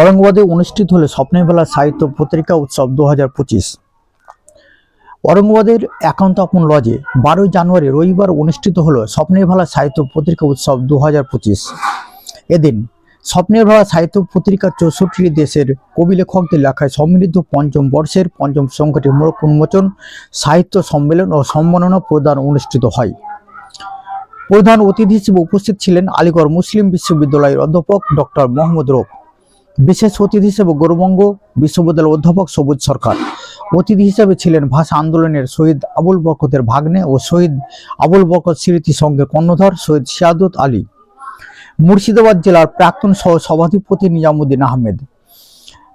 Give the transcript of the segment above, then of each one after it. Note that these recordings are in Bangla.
औरंगाबादে অনুষ্ঠিত হলো স্বপ্নের বেলা সাহিত্য পত্রিকা উৎসব 2025। औरंगाबाদের একান্ত আপন লজে 12 জানুয়ারি রবিবার অনুষ্ঠিত হলো স্বপ্নের বেলা সাহিত্য পত্রিকা উৎসব 2025। এদিন স্বপ্নের বেলা সাহিত্য পত্রিকা 64 দেশের কবি লেখকদের লেখায় সমৃদ্ধ পঞ্চম বর্ষের পঞ্চম সংখ্যাটি মোড়ক উন্মোচন, সাহিত্য সম্মেলন ও সম্মাননা প্রদান অনুষ্ঠিত হয়। প্রধান অতিথি হিসেবে উপস্থিত ছিলেন আলিগড় মুসলিম বিশ্ববিদ্যালয়ের অধ্যাপক ডক্টর মোহাম্মদ রব। বিশেষ অতিথি হিসেবে গৌরবঙ্গ বিশ্ববিদ্যালয়ের অধ্যাপক সবুজ সরকার। অতিথি হিসেবে ছিলেন ভাষা আন্দোলনের শহীদ আবুল বরকতের ভাগ্নে ও শহীদ আবুল বরকত স্মৃতি সংঘের কর্ণধার শহীদ সিয়াদত আলী। মুর্শিদাবাদ জেলার প্রাক্তন সহ সভাধিপতি নিজামুদ্দিন আহমেদ,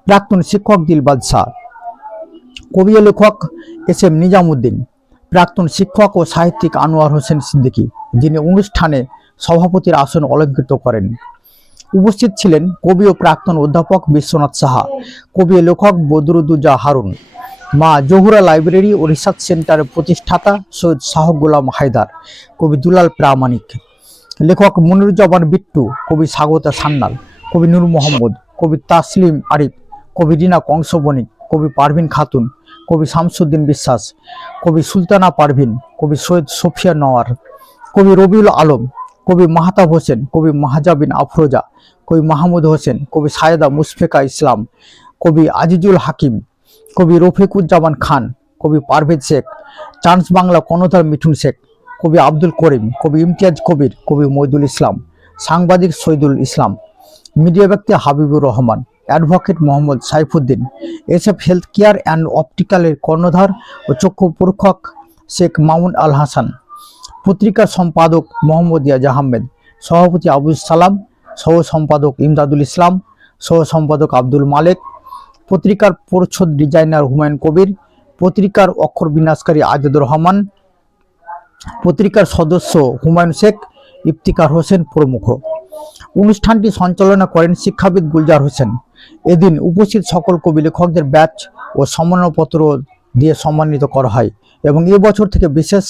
প্রাক্তন শিক্ষক দিলবাদ শাহ, কবি ও লেখক এস.এম. নিজামুদ্দিন, প্রাক্তন শিক্ষক ও সাহিত্যিক আনোয়ার হোসেন সিদ্দিকী, যিনি অনুষ্ঠানে সভাপতির আসন অলঙ্কৃত করেন। উপস্থিত ছিলেন কবি ও প্রাক্তন অধ্যাপক বিশ্বনাথ সাহা, কবি ও লেখক বদরুদ্দোজা হারুন, মা জহুরা লাইব্রেরি ও রিসার্চ সেন্টারের প্রতিষ্ঠাতা সৈয়দ শাহ গোলাম হায়দার, কবি দুলাল প্রামাণিক, লেখক মনিরুজ্জামান বিট্টু, কবি স্বাগতা সান্যাল, কবি নূর মোহাম্মদ, কবি তাসলিম আরিফ, কবি রিনা কংসবণিক, কবি পারভিন খাতুন, কবি শামসুদ্দিন বিশ্বাস, কবি সুলতানা পারভিন, কবি সৈয়দ সোফিয়া নওয়ার, কবি রবিউল আলম, কবি মাহতাব হোসেন, কবি মাহাজাবিন আফরোজা, কবি মাহমুদ হোসেন, কবি সায়েদা মুশফিকা ইসলাম, কবি আজিজুল হাকিম, কবি রফিকুজ্জামান খান, কবি পারভেজ শেখ, চান্স বাংলা কর্ণধার মিঠুন শেখ, কবি আব্দুল করিম, কবি ইমতিয়াজ কবির, কবি মইদুল ইসলাম, সাংবাদিক শহীদুল ইসলাম, মিডিয়া ব্যক্তি Habibur Rahman, advocate Mohammad Saifuddin, SF health care and অপটিক্যালের কর্ণধার ও চক্ষু পরীক্ষক শেখ মামুন আল হাসান, পত্রিকার সম্পাদক মোহাম্মদ ইয়াজ আহমেদ, সভাপতি আবুল সালাম, সহ সম্পাদক ইমদাদুল ইসলাম, সহ সম্পাদক আব্দুল মালেক, পত্রিকার প্রচ্ছদ ডিজাইনার হুমায়ুন কবির, পত্রিকার অক্ষর বিন্যাসকারী আজাদুর রহমান, পত্রিকার সদস্য হুমায়ুন শেখ, ইফতিকার হোসেন প্রমুখ। অনুষ্ঠানটি সঞ্চালনা করেন শিক্ষাবিদ গুলজার হোসেন। এদিন উপস্থিত সকল কবি লেখকদের ব্যাচ ও সম্মানপত্র দিয়ে সম্মানিত করা হয় এবং এবছর থেকে বিশেষ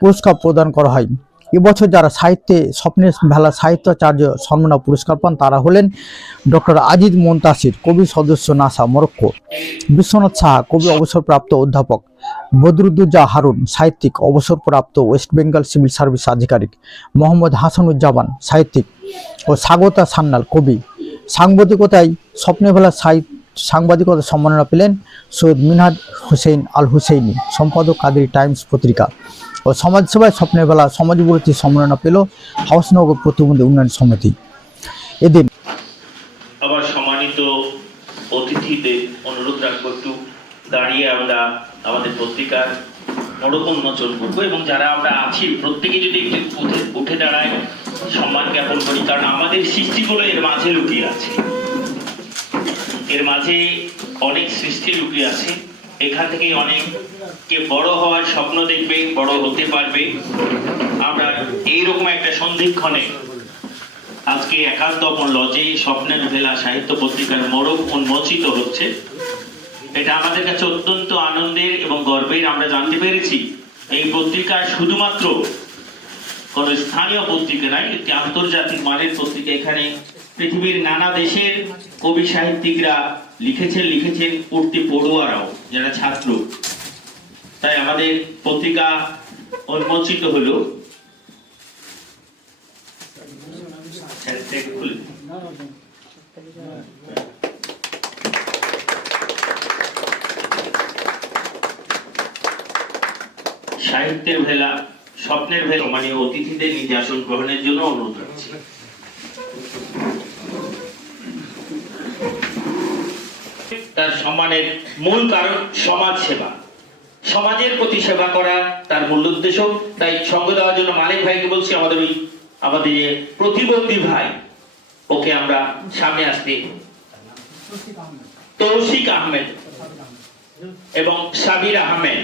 পুরস্কার প্রদান করা হয়। এবছর যারা সাহিত্যে স্বপ্নের ভেলা সাহিত্যাচার্য সম্মাননা পুরস্কার পান তারা হলেন ডক্টর আজিজ মোন্তাসির, কবি সদস্য নাসা মরক্কো, বিশ্বনাথ সাহা, কবি অবসরপ্রাপ্ত অধ্যাপক, বদরুদ্দোজা হারুন, সাহিত্যিক অবসরপ্রাপ্ত ওয়েস্ট বেঙ্গল সিভিল সার্ভিস আধিকারিক, মোহাম্মদ হাসানুজ্জামান, সাহিত্যিক ও স্বাগতা সান্যাল, কবি। সাংবাদিকতায় স্বপ্নের ভেলা সাংবাদিকতা সম্মাননা পেলেন সৈয়দ মিনহাজ হুসেইন আল হুসেইনি, সম্পাদক কাদেরী টাইমস পত্রিকা, ও সমাজসেবায় স্বপ্নের বেলা সমাজবিরোধী সম্মাননা পেল হাউসনগর প্রতিবন্ধী উন্নয়ন সমিতি। এদিন আবার সম্মানিত অতিথিদের অনুরোধ রাখবো একটু দাঁড়িয়ে আমরা আমাদের পত্রিকার মোড়ক উন্মোচন করবো এবং যারা আমরা আছি প্রত্যেকে যদি একটু উঠে দাঁড়ায় সম্মান জ্ঞাপন করি, কারণ আমাদের সৃষ্টিগুলো এর মাঝে লুকিয়ে আছে, এর মাঝে অনেক সৃষ্টি লুকিয়ে আছে। এখান থেকে অনেককে বড় হওয়ার স্বপ্ন দেখবে, বড় হতে পারবে। আমরা এইরকম একটা সন্ধিক্ষণে আজকে একান্ত আপন লজে স্বপ্নের ভেলা সাহিত্য পত্রিকার মোড়ক উন্মোচিত হচ্ছে। এটা আমাদের কাছে অত্যন্ত আনন্দের এবং গর্বের। আমরা জানতে পেরেছি এই পত্রিকা শুধুমাত্র কোন স্থানীয় পত্রিকা নয়, একটি আন্তর্জাতিক মানের পত্রিকা। এখানে পৃথিবীর নানা দেশের কবি সাহিত্যিকরা লিখেছেন উঠতি পড়ুয়ারাও যারা ছাত্র। তাই আমাদের পত্রিকা উন্মোচিত হলো। সাহিত্যের ভেলা স্বপ্নের ভেলা মানে অতিথিদের নিজে আসন গ্রহণের জন্য অনুরোধ রাখছি। তার সম্মানের মূল কারণ সমাজ সেবা, সমাজের প্রতি সেবা করা তার মূল উদ্দেশ্য। তাই সঙ্গ দেওয়ার জন্য মালিক ভাইকে বলছি, আমাদের প্রতিবন্ধী ভাই, ওকে আমরা সামনে আসতে, তৌসিক আহমেদ এবং সাবির আহমেদ,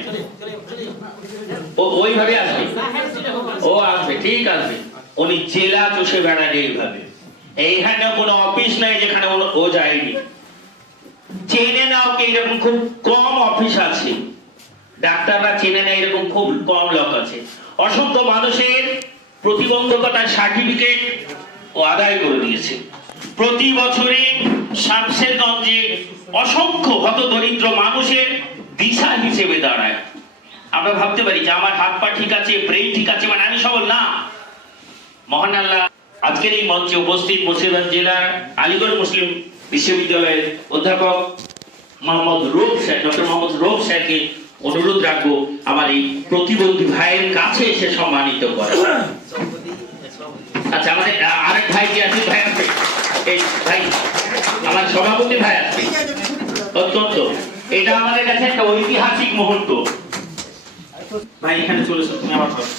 ও ওইভাবে আসবে, ও আসবে, ঠিক আসবে। উনি জেলা চষে বেড়ান এইভাবে। এইখানে কোনো অফিস নাই যেখানে ও যায়নি। চেনে না ওকে, এরকম খুব কম অফিস আছে, ডাক্তাররা চেনে না এরকম খুব কম লোক আছে। অসংখ্য মানুষের প্রতিবন্ধকতার সার্টিফিকেট ও আদায় করে দিয়েছে। প্রতি বছরে শামশেরগঞ্জে অসংখ্য হতদরিদ্র মানুষের দিশা হিসেবে দাঁড়ায়। আমরা ভাবতে পারি যে আমার হাত পা ঠিক আছে, ব্রেইন ঠিক আছে, মানে আমি সবল না। মহান আল্লাহ আজকের এই মঞ্চে উপস্থিত মুর্শিদাবাদ জেলার আলিগড় মুসলিম বিশ্ববিদ্যালয়ের অধ্যাপক মোহাম্মদ রৌফ স্যার, ডক্টর মোহাম্মদ রৌফ স্যারকে অনুরোধ রাখবো আমার এই প্রতিবন্ধী ভাইয়ের কাছে এসে সম্মানিত করা। আচ্ছা, আমাদের আরেক ভাই যে আছে, ভাই আছে, এই ভাই আমার সভাপতি ভাই আছে। অত্যন্ত এটা আমাদের কাছে একটা ঐতিহাসিক মুহূর্ত। ভাই এখানে চলে এসো, তুমি আমার সাথে।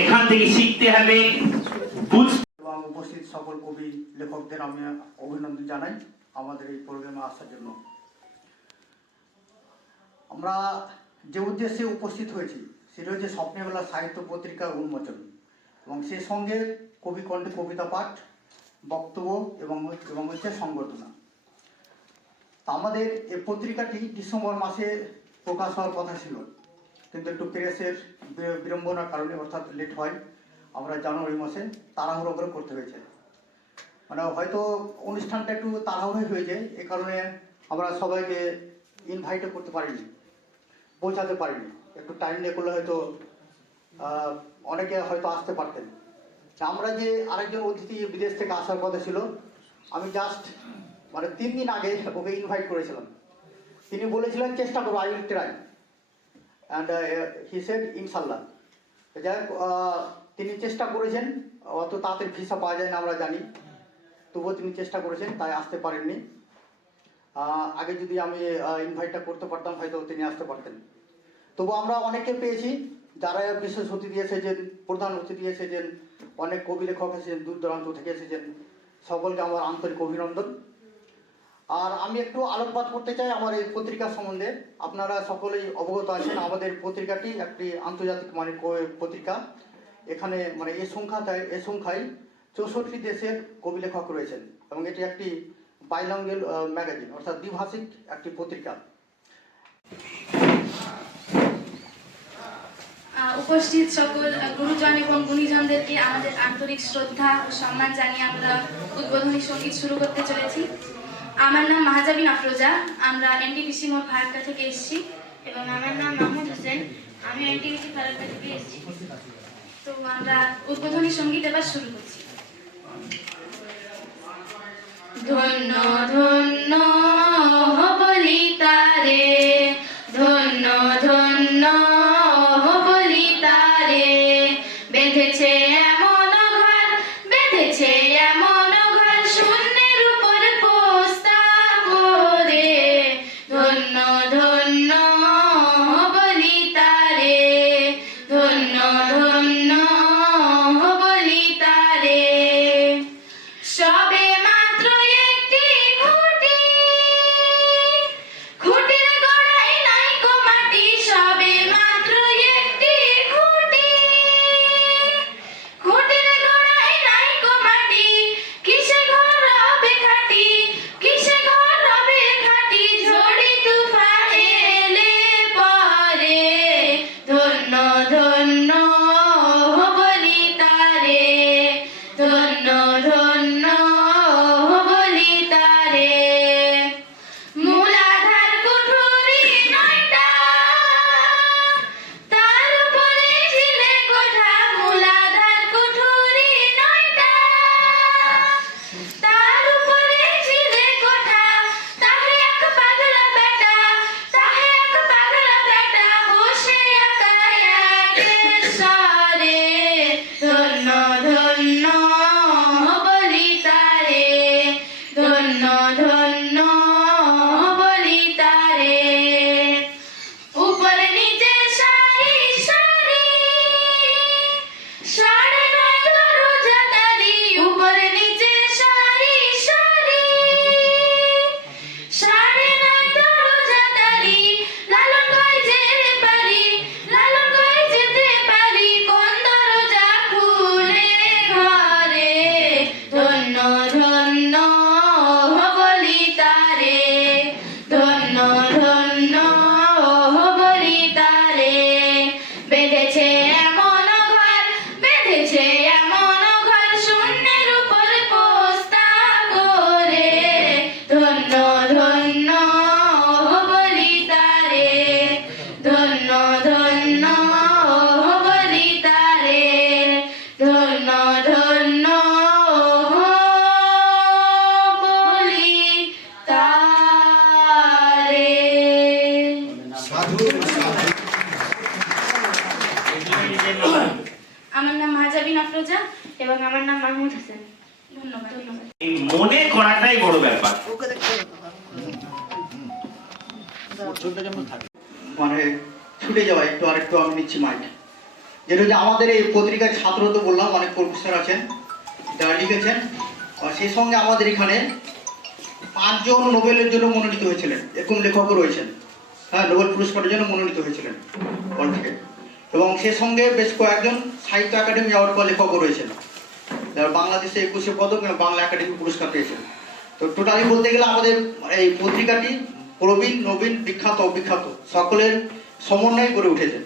এখান থেকে শিখতে হবে, এবং উপস্থিত সকল কবি লেখকদের আমি অভিনন্দন জানাই আমাদের এই প্রোগ্রামে আসার জন্য। আমরা যে উদ্দেশ্যে উপস্থিত হয়েছি সেটা হচ্ছে স্বপ্নের বেলা সাহিত্য পত্রিকার উন্মোচন এবং সেই সঙ্গে কবি কণ্ঠে কবিতা পাঠ, বক্তব্য এবং হচ্ছে সংবর্ধনা। তা আমাদের এই পত্রিকাটি ডিসেম্বর মাসে প্রকাশ হওয়ার কথা ছিল, কিন্তু একটু প্রেসের বিড়ম্বনার কারণে অর্থাৎ লেট হয়। আমরা জানুয়ারি মাসে তাড়াহুড়ো করে করতে হয়েছে, মানে হয়তো অনুষ্ঠানটা একটু তাড়াহুড়ো হয়ে যায়, এ কারণে আমরা সবাইকে ইনভাইটও করতে পারিনি, পৌঁছাতে পারিনি। একটু টাইম নিয়ে করলে হয়তো অনেকে হয়তো আসতে পারতেন। আমরা যে আরেকজন অতিথি বিদেশ থেকে আসার কথা ছিল, আমি জাস্ট মানে 3 দিন আগে ওকে ইনভাইট করেছিলাম। তিনি বলেছিলেন চেষ্টা করবো, I will try, and he said ইনশাল্লাহ। যাই হোক, তিনি চেষ্টা করেছেন, অত তাড়াতাড়ি ভিসা পাওয়া যায় না আমরা জানি, তবুও তিনি চেষ্টা করেছেন, তাই আসতে পারেননি। আগে যদি আমি ইনভাইটটা করতে পারতাম হয়তো তিনি আসতে পারতেন। তবু আমরা অনেকে পেয়েছি যারা বিশেষ অতিথি এসেছেন, প্রধান অতিথি এসেছেন, অনেক কবি লেখক এসেছেন, দূর দূরান্ত থেকে এসেছেন, সকলকে আমার আন্তরিক অভিনন্দন। আর আমি একটু আলোকপাত করতে চাই আমার এই পত্রিকা সম্বন্ধে। আপনারা সকলেই অবগত আছেন আমাদের পত্রিকাটি একটি আন্তর্জাতিক মানের পত্রিকা। এখানে মানে এ সংখ্যায় 64 দেশের কবি লেখক রয়েছেন এবং এটি একটি বাইলিঙ্গুয়াল ম্যাগাজিন, অর্থাৎ দ্বিভাষিক একটি পত্রিকা। উপস্থিত সকল গুরুজন এবং গুণীজনদেরকে আমাদের আন্তরিক শ্রদ্ধা ও সম্মান জানিয়ে আমরা উদ্বোধনী সঙ্গীত শুরু করতে চলেছি। আমার নাম মাহাজাবিন আফরোজা, আমরা এনটিপিসি মোড় ফারাক্কা থেকে এসেছি। এবং আমার নাম মাহমুদ হোসেন, আমি এনটিপিসি ফারাক্কা থেকে এসেছি। তো আমরা উদ্বোধনী সঙ্গীত এবার শুরু করছি। ধন্য ধন্য বলি তারে, ধন্য ধন্য বলি তারে, বেঁধেছে এমন ঘর, বেঁধেছে এমন ঘর, শূন্যের উপর পোস্তা করে। ধন্য ধন্য বলি তারে, ধন্য ধন্য বলি তারে। সবে মাত্র একটি ধন্যবাদ। এই মনে করাটাই বড় ব্যাপার। মানে ছুটে যাওয়া আরেকটু আমি নিচ্ছি মাইক। যেটা হচ্ছে আমাদের এই পত্রিকার ছাত্র তো বললাম অনেক প্রফেসর আছেন যারা লিখেছেন, আর সেই সঙ্গে আমাদের এখানে 5 জন নোবেলের জন্য মনোনীত হয়েছিলেন, এরকম লেখকও রয়েছেন। হ্যাঁ, নোবেল পুরস্কারের জন্য মনোনীত হয়েছিলেন ওখান থেকে। এবং সে সঙ্গে বেশ কয়েকজন সাহিত্য একাডেমি অ্যাওয়ার্ড পাওয়া লেখকও রয়েছেন, যারা বাংলাদেশে 21 পদক এবং বাংলা একাডেমি পুরস্কার পেয়েছেন। তো টোটালি বলতে গেলে আমাদের এই পত্রিকাটি প্রবীণ, নবীন, বিখ্যাত, অবিখ্যাত সকলের সমন্বয়ে গড়ে উঠেছে।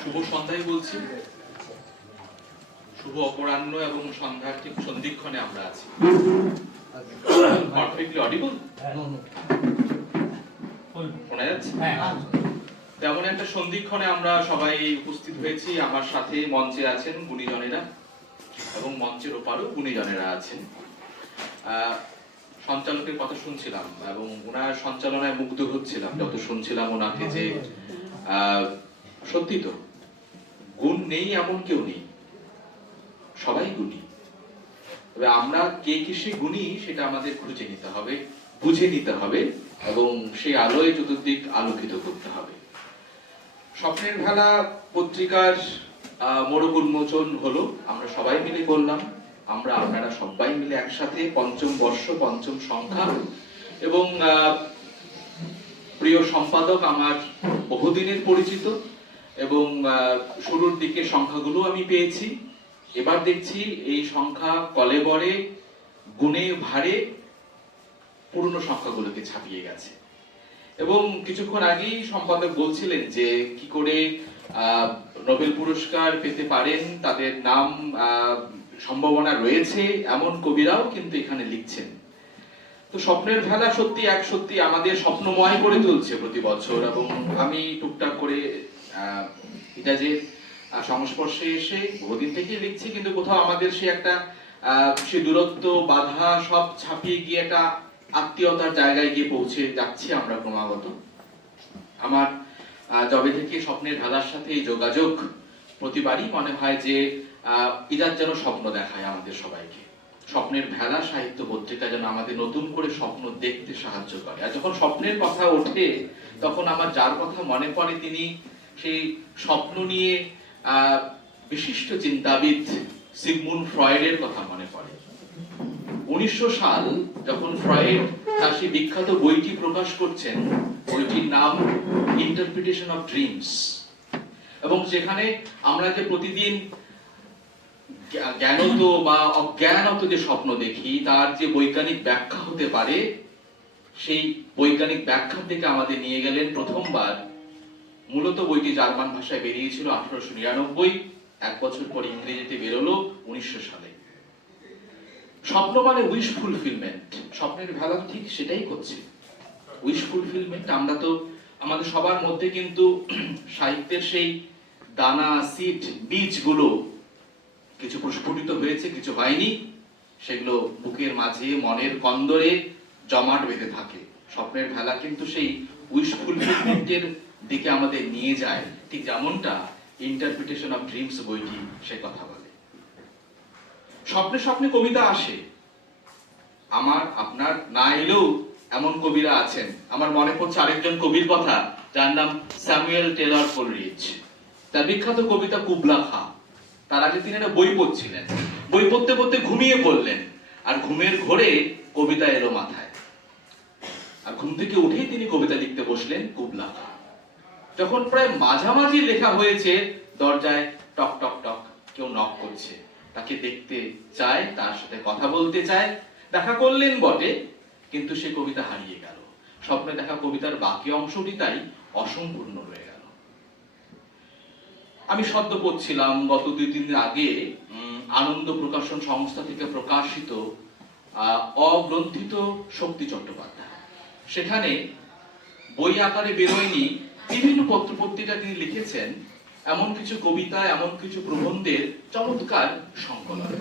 শুভ সন্ধ্যায় বলছি, শুভ অপরাহ্ন এবং সন্ধ্যার ঠিক সন্ধিক্ষণে আমরা আছি। পারফেক্টলি অডিবল শোনা যাচ্ছে? তেমন একটা সন্ধিক্ষণে আমরা সবাই উপস্থিত হয়েছি। আমার সাথে মঞ্চে আছেন গুণীজনেরা এবং মঞ্চের ওপারও গুণীজনেরা আছেন। সঞ্চালকের কথা শুনছিলাম এবং ওনার সঞ্চালনায় মুগ্ধ হচ্ছিলাম যত শুনছিলাম ওনাকে, যে সত্যি তো গুণ নেই এমন কেউ নেই, সবাই গুণী। তবে আমরা কে কিসে গুণী সেটা আমাদের খুঁজে নিতে হবে, বুঝে নিতে হবে এবং সেই আলোয় চতুর্দিক আলোকিত করতে হবে। স্বপ্নের ভেলা পত্রিকার মোড়ক উন্মোচন হলো, আমরা সবাই মিলে করলাম। আপনারা সবাই মিলে একসাথে, 5ম বর্ষ 5ম সংখ্যা। এবং প্রিয় সম্পাদক আমার বহুদিনের পরিচিত এবং শুরুর দিকে সংখ্যাগুলো আমি পেয়েছি। এবার দেখছি এই সংখ্যা কলেবরে গুণে ভারে পুরনো সংখ্যাগুলোকে ছাপিয়ে গেছে। এবং কিছুক্ষণ আগেই সম্পাদক বলছিলেন যে কি করে নোবেল পুরস্কার পেতে পারেন, তাদের নাম সম্ভাবনা রয়েছে এমন কবিরাও কিন্তু এখানে লিখছেন। তো স্বপ্নের ভেলা সত্যি আমাদের স্বপ্নময় করে তুলছে প্রতি বছর। এবং আমি টুকটাক করে এটা যে সংস্পর্শে এসে বহুদিন থেকে লিখছি, কিন্তু কোথাও আমাদের সে দূরত্ব, বাধা সব ছাপিয়ে গিয়ে একটা আত্মীয়তার জায়গায় গিয়ে পৌঁছে যাচ্ছি আমরা ক্রমাগত। আমার যবে থেকে স্বপ্নের ভেলার সাথে এই যোগাযোগ, প্রতিবারই মনে হয় যে ইজাত যেন স্বপ্ন দেখায় আমাদের সবাইকে। স্বপ্নের ভেলা সাহিত্য পত্রিকা যেন আমাদের নতুন করে স্বপ্ন দেখতে সাহায্য করে। আর যখন স্বপ্নের কথা ওঠে তখন আমার যার কথা মনে পড়ে তিনি সেই স্বপ্ন নিয়ে বিশিষ্ট চিন্তাবিদ সিগমুন্ড ফ্রয়েডের কথা মনে পড়ে। 1900 সাল যখন ফ্রয়েড তার সেই বিখ্যাত বইটি প্রকাশ করছেন, বইটির নাম ইন্টারপ্রিটেশন অফ ড্রিমস। এবং যেখানে আমরা যে প্রতিদিন জ্ঞানত বা অজ্ঞানত যে স্বপ্ন দেখি তার যে বৈজ্ঞানিক ব্যাখ্যা হতে পারে, সেই বৈজ্ঞানিক ব্যাখ্যা থেকে আমাদের নিয়ে গেলেন প্রথমবার। মূলত বইটি জার্মান ভাষায় বেরিয়েছিল 1899, 1 বছর পর ইংরেজিতে বেরোলো 1900 সালে। স্বপ্ন মানে উইশ ফুলফিলমেন্ট। স্বপ্নের ভেলা ঠিক সেটাই করছে, উইশ ফুলফিলমেন্ট। আমরা তো আমাদের সবার মধ্যে কিন্তু সাহিত্যের সেই দানা, সিড, বীজগুলো কিছু প্রস্ফুটিত হয়েছে, কিছু হয়নি। সেগুলো বুকের মাঝে, মনের কন্দরে জমাট বেঁধে থাকে। স্বপ্নের ভেলা কিন্তু সেই উইশ ফুলফিলমেন্টের দিকে আমাদের নিয়ে যায়, ঠিক যেমনটা ইন্টারপ্রিটেশন অফ ড্রিমস বইটি সে কথা বলে। স্বপ্নে স্বপ্নে কবিতা আসে, আমার আপনার না এলেও এমন কবিরা আছেন। আমার মনে পড়ছে আরেকজন কবির কথা, যার নাম স্যামুয়েল টেলর কোলরিজ। তার বিখ্যাত কবিতা কুবলা খা। তার আগে তিনি একটা বই পড়ছিলেন, বই পড়তে পড়তে ঘুমিয়ে পড়লেন, আর ঘুমের ঘোরে কবিতা এলো মাথায়। আর ঘুম থেকে উঠেই তিনি কবিতা লিখতে বসলেন কুবলা খা। যখন প্রায় মাঝামাঝি লেখা হয়েছে, দরজায় টক টক টক কেউ নক করছে। তাকে দেখতে চায়, তার সাথে কথা বলতে চায়। দেখা করলেন বটে, কিন্তু সে কবিতা হারিয়ে গেল। স্বপ্নে দেখা কবিতার বাকি অংশটি তাই অসম্পূর্ণ রয়ে গেল। আমি সদ্য পড়ছিলাম গত 2-3 দিন আগে আনন্দ প্রকাশন সংস্থা থেকে প্রকাশিত অগ্রন্থিত শক্তি চট্টোপাধ্যায়। সেখানে বই আকারে বেরোয়নি, বিভিন্ন পত্রপত্রিকা তিনি লিখেছেন এমন কিছু কবিতা, এমন কিছু প্রবন্ধের চমৎকার সংকলন।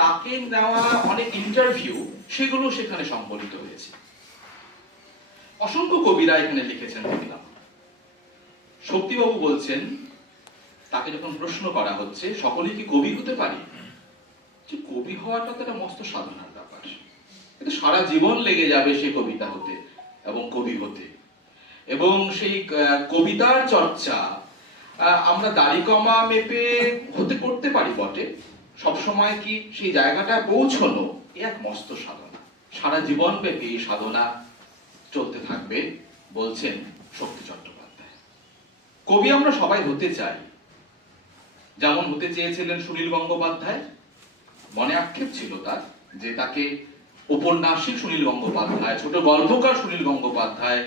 তাকে নেওয়া অনেক ইন্টারভিউ, সেগুলো সেখানে সংকলিত হয়েছে। অসংখ্য কবিরা এখানে লিখেছেন দেখলাম। শক্তিবাবু বলছেন, তাকে যখন প্রশ্ন করা হচ্ছে সকলেই কি কবি হতে পারি, যে কবি হওয়াটা তো একটা মস্ত সাধনার ব্যাপার, কিন্তু সারা জীবন লেগে যাবে সেই কবিতা হতে এবং কবি হতে। এবং সেই কবিতার চর্চা আমরা দাড়ি কমা মেপে হতে করতে পারি বটে, সবসময় কি সেই জায়গাটায় পৌঁছনো এ এক মস্ত সাধনা, সারা জীবন ব্যাপী এই সাধনা চলতে থাকবে বলছেন শক্তি চট্টোপাধ্যায়। কবি আমরা সবাই হতে চাই, যেমন হতে চেয়েছিলেন সুনীল গঙ্গোপাধ্যায়। মনে আক্ষেপ ছিল তার যে তাকে উপন্যাসিক সুনীল গঙ্গোপাধ্যায়, ছোট গল্পকার সুনীল গঙ্গোপাধ্যায়,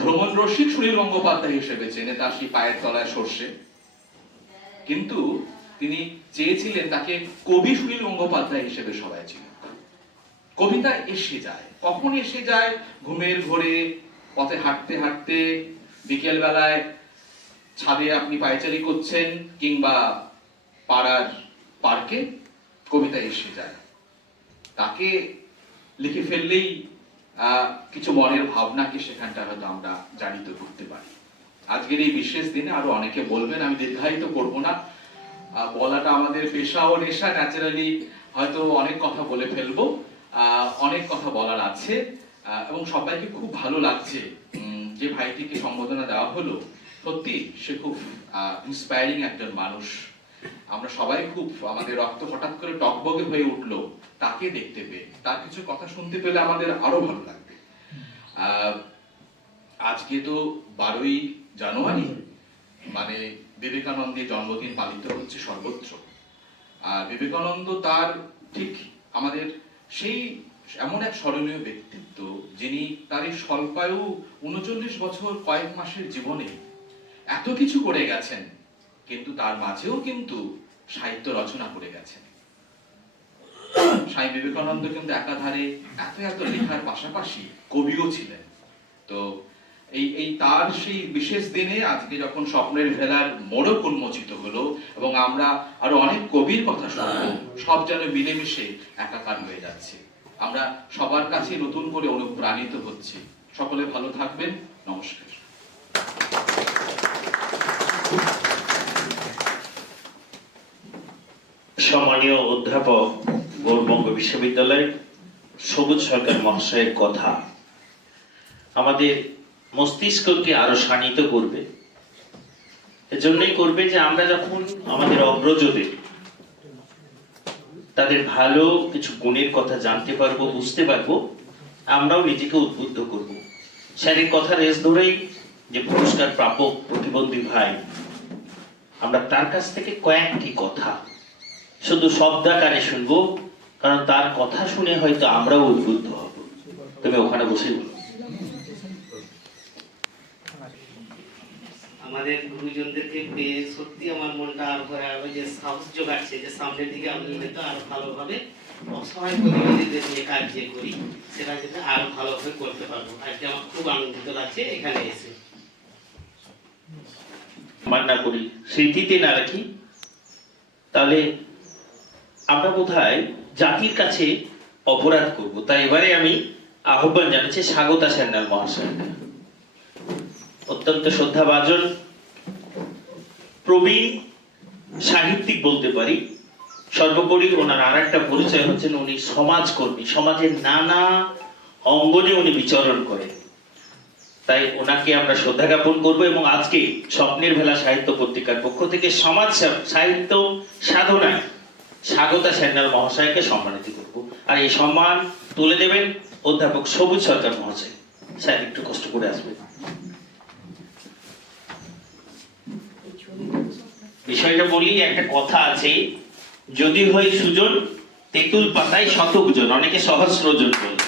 ভ্রমণ রসিক সুনীল গঙ্গোপাধ্যায় হিসেবে চেনে তার সেই পায়ের তলায় সর্ষে, কিন্তু তিনি চেয়েছিলেন তাকে কবি সুনীল গঙ্গোপাধ্যায় হিসেবে সবাই চিনুক। কবিতা এসে যায়, কখন এসে যায়? ঘুমের ঘোরে, পথে হাঁটতে হাঁটতে, বিকেল বেলায় ছাদে আপনি পায়চারি করছেন, কিংবা পাড়ার পার্কে, কবিতা এসে যায়। তাকে লিখে ফেললেই কিছু মনের ভাবনাকে সেখানটা হয়তো আমরা জানিত করতে পারি। আজকের এই বিশেষ দিনে আরো অনেকে বলবেন, আমি দীর্ঘায়িত করব না, বলাটা আমাদের পেশা ও নেশা, ন্যাচারালি হয়তো অনেক কথা বলে ফেলবো, অনেক কথা বলার আছে। এবং সবাইকে খুব ভালো লাগছে যে ভাইটিকে সম্বোধনা দেওয়া হলো, সত্যি সে খুব ইন্সপায়ারিং একজন মানুষ। আমরা সবাই খুব, আমাদের রক্ত হঠাৎ করে টকবগে হয়ে উঠলো তাকে দেখতে পেয়ে, তার কিছু কথা শুনতে পেলে আমাদের আরো ভালো লাগবে। আজকে তো 12ই জানুয়ারি, মানে বিবেকানন্দের জন্মদিন পালিত হচ্ছে সর্বত্র। বিবেকানন্দ তার ঠিক আমাদের সেই এমন এক স্মরণীয় ব্যক্তিত্ব, যিনি তার এই স্বল্পায়ু 39 বছর কয়েক মাসের জীবনে এত কিছু করে গেছেন, কিন্তু তার মাঝেও কিন্তু সাহিত্য রচনা করে গেছেন। স্বামী বিবেকানন্দ কিন্তু একাধারে এত এত লেখার পাশাপাশি কবিও ছিলেন। তো এই তার সেই বিশেষ দিনে আজকে যখন স্বপ্নের ভেলার মোড়ক উন্মোচিত হলো এবং আমরা আরো অনেক কবির কথা শুনবো, সব যেন মিলেমিশে একাকার হয়ে যাচ্ছে। আমরা সবার কাছে নতুন করে অনুপ্রাণিত হচ্ছি। সকলে ভালো থাকবেন, নমস্কার। সম্মানীয় অধ্যাপক গৌড়বঙ্গ বিশ্ববিদ্যালয় সবুজ সরকার মহাশয়ের কথা আমাদের মস্তিষ্ককে আরো শানিত করবে। এজন্যই করবে যে আমরা যখন আমাদের অগ্রজদের তাদের ভালো কিছু গুণের কথা জানতে পারবো, বুঝতে পারবো, আমরাও নিজেকে উদ্বুদ্ধ করব। স্যারের কথা রেস ধরেই যে পুরস্কার প্রাপক প্রতিবন্ধী ভাই, আমরা তার কাছ থেকে কয়েকটি কথা শুধু শব্দাকারে শুনবো, কারণ তার কথা শুনে হয়তো আমরাও উদ্বুদ্ধ হব। তুমি ওখানে বসে বলো। আমাদের গুরুজনদেরকে পেয়ে সত্যি আমার মনটা আরো করে আরো যে সাহস যোগাচ্ছে, যে সামনের দিকে আমি হয়তো আরো ভালোভাবে অসহায় প্রতিনিধিদের নিয়ে কাজ যে করি সেটা যাতে আরো ভালোভাবে করতে পারবো। আজকে আমার খুব আনন্দিত লাগছে এখানে এসে। মান্না করি, স্মৃতিতে না রাখি, তাহলে আমরা বোধহয় জাতির কাছে অপরাধ করব। তাই এবারে আমি আহ্বান জানাচ্ছি স্বাগতা সান্যাল মহাশয়কে। অত্যন্ত শ্রদ্ধাভাজন, প্রবীণ সাহিত্যিক বলতে পারি। সর্বোপরি ওনার আর একটা পরিচয় হচ্ছেন উনি সমাজকর্মী, সমাজের নানা অঙ্গনে উনি বিচরণ করেন। তাই ওনাকে আমরা শ্রদ্ধা জ্ঞাপন করবো এবং আজকে স্বপ্নের ভেলা সাহিত্য পত্রিকার পক্ষ থেকে সমাজ সাহিত্য সাধনায় স্বাগতা সান্যাল মহাশয়কে সম্মানিত করব। আর এই সম্মান তুলে দেবেন অধ্যাপক সবুজ সরকার মহাশয়। স্যার একটু কষ্ট করে আসবেন। বিষয়টা বলি, একটা কথা আছে, যদি হয় সুজন তেঁতুল পাতায় শতক জন, অনেকে সহস্রজন বলে।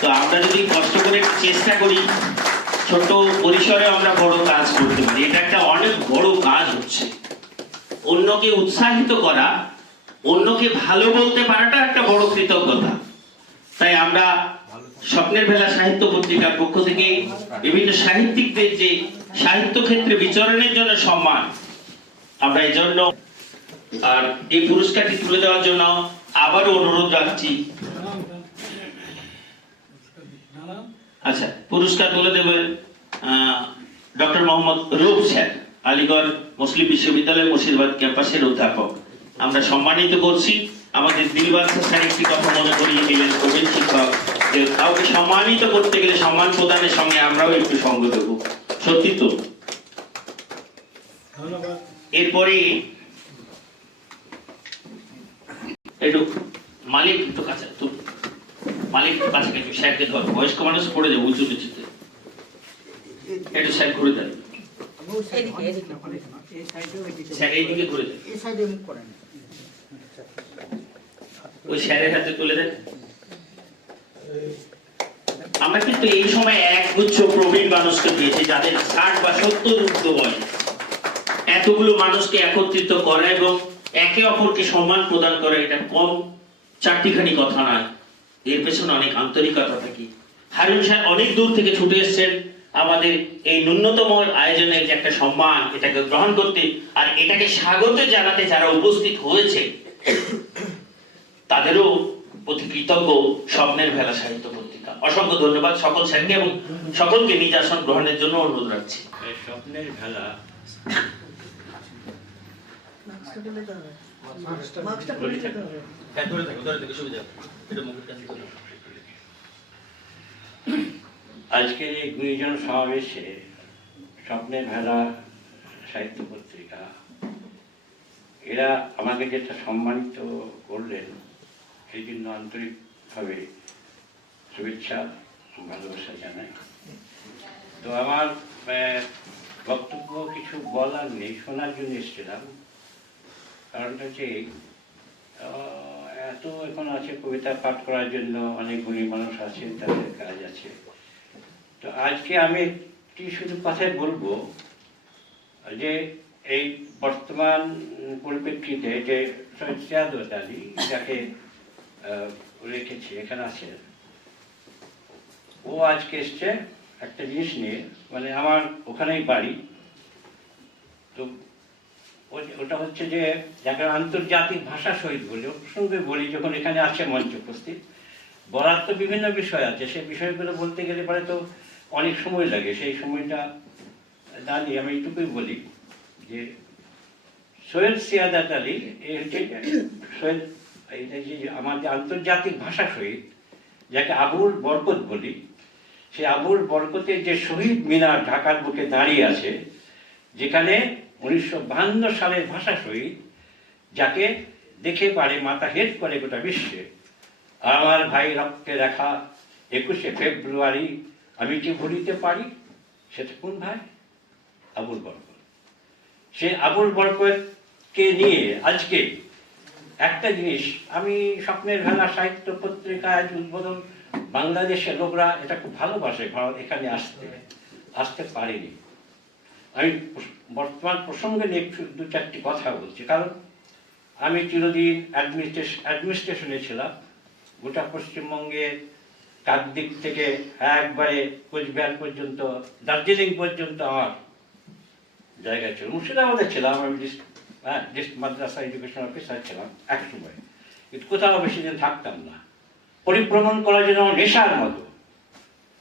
তো আমরা যদি কষ্ট করে চেষ্টা করি, ছোট পরিসরে আমরা বড় কাজ করতে পারি। এটা একটা অনেক বড় কাজ হচ্ছে। অন্যকে উৎসাহিত করা, অন্যকে ভালো বলতে পারাটা একটা বড় কৃতজ্ঞতা। তাই আমরা স্বপ্নের ভেলা সাহিত্য পত্রিকার পক্ষ থেকে বিভিন্ন সাহিত্যিকদের যে সাহিত্য ক্ষেত্রে বিচরণের জন্য সম্মান, আমরা এই জন্য আর এই পুরস্কারটি তুলে দেওয়ার জন্য আবারও অনুরোধ রাখছি। আচ্ছা, পুরস্কার তুলে দেবেন ডক্টর মোহাম্মদ রূপ স্যার, আলিগড় মুসলিম বিশ্ববিদ্যালয় মুর্শিদাবাদ ক্যাম্পাসের অধ্যাপক। আমরা সম্মানিত করছি। আমাদের দিলবাদশা স্যার একটি কথা মনে করিয়ে দিলেন, প্রবীণ শিক্ষক, যে কাউকে সম্মানিত করতে গেলে সম্মান প্রদানের সঙ্গে আমরাও একটু সঙ্গ দেব। সত্যি তো। এরপরে একটু মালিক একটু কাছে, তো মালিক একটু কাছাকাছি, স্যারকে ধর, বয়স্ক মানুষ পড়ে যাবে উঁচু নিচুতে, একটু স্যার ঘুরে দেন, স্যার এইদিকে ঘুরে দেন, ওই স্যারের হাতে তুলে দেন। আমরা কিন্তু এই সময় একগুচ্ছ প্রবীণ মানুষকে দিয়েছি যাদের 60 বা 70 ঊর্ধ্ব বয়স। এতগুলো মানুষকে একত্রিত করা এবং একে অপরকে সম্মান প্রদান করা, এটা কম চারটিখানি কথা নয়, এর পেছনে অনেক আন্তরিকতা থাকে। হারুন সাহেব অনেক দূর থেকে ছুটে এসেছেন আমাদের এই ন্যূনতম আয়োজনের যে একটা সম্মান, এটাকে গ্রহণ করতে আর এটাকে স্বাগত জানাতে যারা উপস্থিত হয়েছে তাদেরও প্রতি কৃতজ্ঞ স্বপ্নের ভেলা সাহিত্য পত্রিকা। অসংখ্য ধন্যবাদ সকল স্যারকে এবং সকলকে নিজ আসন গ্রহণের জন্য অনুরোধ রাখছি। স্বপ্নের ভেলা আজকের এই গুণীজন সমাবেশে স্বপ্নের ভেলা সাহিত্য পত্রিকা এরা আমাকে যেটা সম্মানিত করলেন, এই জন্য আন্তরিকভাবে শুভেচ্ছা ভালোবাসা জানাই। তো আমার বক্তব্য কিছু বলার নেই, শোনার জন্য এসেছিলাম। কারণটা হচ্ছে এত এখন আছে কবিতা পাঠ করার জন্য, অনেক গুণী মানুষ আছে, তাদের কাজ আছে। তো আজকে আমি একটি শুধু কথাই বলবো যে এই বর্তমান পরিপ্রেক্ষিতে যে সৈয়দ সিয়াদত আলী যাকে রেখেছি এখানে আছে, ও আজকে এসছে একটা জিনিস নিয়ে, মানে আমার ওখানেই বাড়ি। তো ওটা হচ্ছে যে যাকে আন্তর্জাতিক ভাষা শহীদ বলি, ওর প্রসঙ্গে বলি, যখন এখানে আছে মঞ্চে উপস্থিত, বলার তো বিভিন্ন বিষয় আছে, সেই বিষয়গুলো বলতে গেলে পরে তো অনেক সময় লাগে। সেই সময়টা দাঁড়িয়ে আমি এইটুকুই বলি যে সৈয়দ সিয়াদত আলী এই হচ্ছে সৈয়দ, এইটা যে আমাদের আন্তর্জাতিক ভাষা শহীদ, যাকে আবুল বরকত বলি, সেই আবুল বরকতের যে শহীদ মিনার ঢাকার বুকে দাঁড়িয়ে আছে, যেখানে 1952 সালের ভাষা শহীদ, যাকে দেখে পারে মাথা হেট করে গোটা বিশ্বে, আমার ভাই রক্তে দেখা 21শে ফেব্রুয়ারি আমি কি ভুলিতে পারি, সেটা কোন ভাই? আবুল বরকত। সে আবুল বরকতকে নিয়ে আজকে একটা জিনিস, আমি স্বপ্নের ভেলা সাহিত্য পত্রিকায় উদ্বোধন, বাংলাদেশের লোকরা এটা খুব ভালোবাসে ভারত এখানে আসতে পারেনি। আমি বর্তমান প্রসঙ্গে নিয়ে দু চারটি কথা বলছি, কারণ আমি চিরদিন অ্যাডমিনিস্ট্রেশনে ছিলাম। গোটা পশ্চিমবঙ্গের কাকদ্বীপ থেকে একবারে কোচবিহার পর্যন্ত, দার্জিলিং পর্যন্ত আমার জায়গা ছিল। মুর্শিদাবাদে ছিলাম আমি, মাদ্রাসা এডুকেশন অফিসার ছিলাম এক সময়, কিন্তু কোথাও বেশি দিন থাকতাম না। পরিভ্রমণ করার জন্য আমার নেশার মতো,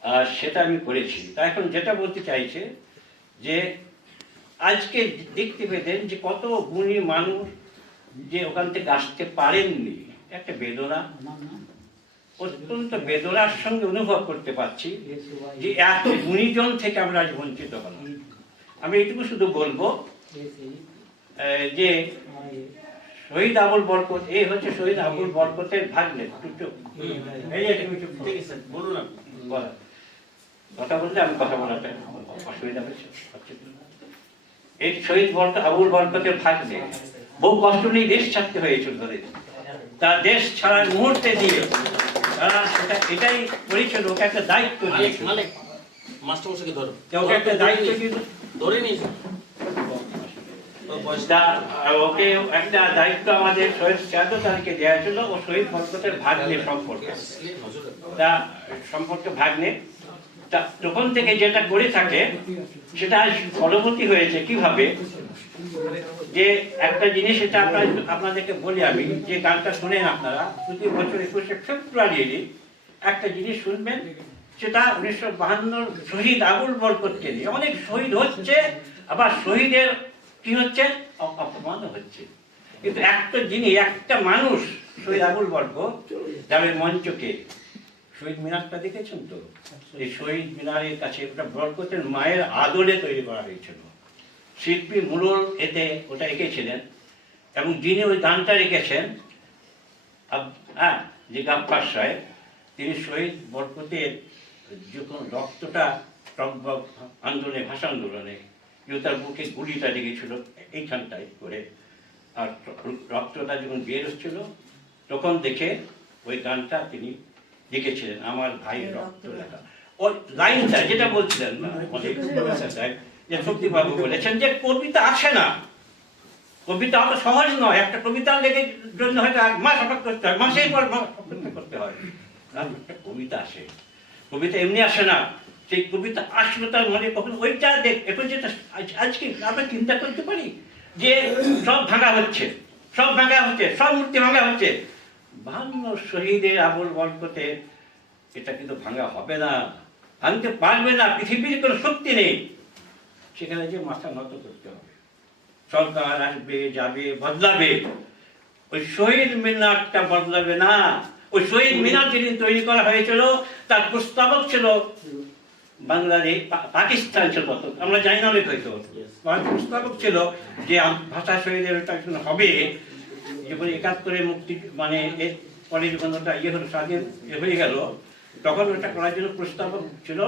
আর সেটা আমি করেছি। তা এখন যেটা বলতে চাইছে যে আজকে দেখতে পেতেন যে কত গুণী মানুষ যে ওখান থেকে আসতে পারেননি, একটা বেদনা, অত্যন্ত বেদনার সঙ্গে অনুভব করতে পারছি যে এত গুণীজন থেকে আমরা আজ বঞ্চিত হলাম। আমি এইটুকু শুধু বলবো যে শহীদ আবুল বরকত, এই হচ্ছে শহীদ আবুল বরকতের ভাগ্নে। কথা বললে আমি কথা বলাটা অসুবিধা হচ্ছে। এই শহীদ আবুল বরকতের ভাগ্নে বহু কষ্ট নিয়ে দেশ ছাড়তে হয়েছিল তাদের। তার দেশ ছাড়ার মুহূর্তে দিয়ে তারা এটাই করেছিল, ওকে একটা দায়িত্ব দিয়েছিল, ওকে একটা দায়িত্ব দিয়ে ধরে নিয়েছিল, ওকে একটা দায়িত্ব আমাদের শহীদ সিয়াদত আলীকে দেওয়া ছিল ও শহীদ বরকতের ভাগ্নে সম্পর্কে, তা সম্পর্কে ভাগ্নে। তা তখন থেকে যেটা করে থাকে সেটা ফলবতী হয়েছে কিভাবে, যে একটা জিনিস, এটা আপনাদেরকে বলি আমি, যে গানটা শুনেন আপনারা প্রতি বছর 21শে ফেব্রুয়ারি একটা জিনিস শুনবেন, সেটা 1952 শহীদ আবুল বরকতকে নিয়ে। অনেক শহীদ হচ্ছে, আবার শহীদের কি হচ্ছে, অপমান হচ্ছে। কিন্তু একটা জিনিস, একটা মানুষ শহীদ আবুল বরকত যাবে মঞ্চকে, শহীদ মিনারটা দেখেছেন তো? এই শহীদ মিনারের কাছে ওটা বরকতের মায়ের আদলে তৈরি করা হয়েছিল। শিল্পী মুরল এতে ওটা এঁকেছিলেন, এবং যিনি ওই গানটা রেখেছেন যে গাফফার সাহেব, তিনি শহীদ বরকতের যখন রক্তটা আন্দোলনে, ভাষা আন্দোলনে, যে তার বুকে গুলিটা লেগেছিল এইখানটায় করে, আর রক্তটা যখন বের হচ্ছিল তখন দেখে ওই গানটা তিনি লিখেছিলেন, আমার ভাই রক্ত লেখা। ওই লাইনটা যেটা বলছিলেন না যে শক্তিবাবু বলেছেন যে কবিতা আসে না, কবিতা অত সহজ নয়। একটা কবিতা লেগে জন্য হয়তো 1 মাস অপেক্ষা করতে হয়, মাসের পর অপেক্ষা করতে হয়। একটা কবিতা আসে, কবিতা এমনি আসে না। সেই কবিতা আসলে তার মনে কখন ওইটা এখন যেটা আজকে আমরা চিন্তা করতে পারি যে সব ভাঙা হচ্ছে, সব ভাঙা হচ্ছে, সব মূর্তি ভাঙা হচ্ছে। 52 শহীদের আবুল বরকতের এটা কিন্তু ভাঙা হবে না, ভাঙতে পারবে না, পৃথিবীর কোনো শক্তি নেই। সেখানে যে মাথা নত করতে হবে। সরকার আসবে, যাবে, বদলাবে, ওই শহীদ মিনারটা বদলাবে না। ওই শহীদ মিনার যেদিন তৈরি করা হয়েছিল তার প্রস্তাবক ছিল বাংলাদেশ, পাকিস্তান ছিল, আমরা জানি না অনেক হয়তো। প্রস্তাবক ছিল যে ভাষা শহীদের ওটা হবে, যখন 71-এ মুক্তি মানে এর পরে যখন ওটা হলো, স্বাধীন হয়ে গেল, তখন ওটা করার জন্য প্রস্তাবক ছিল,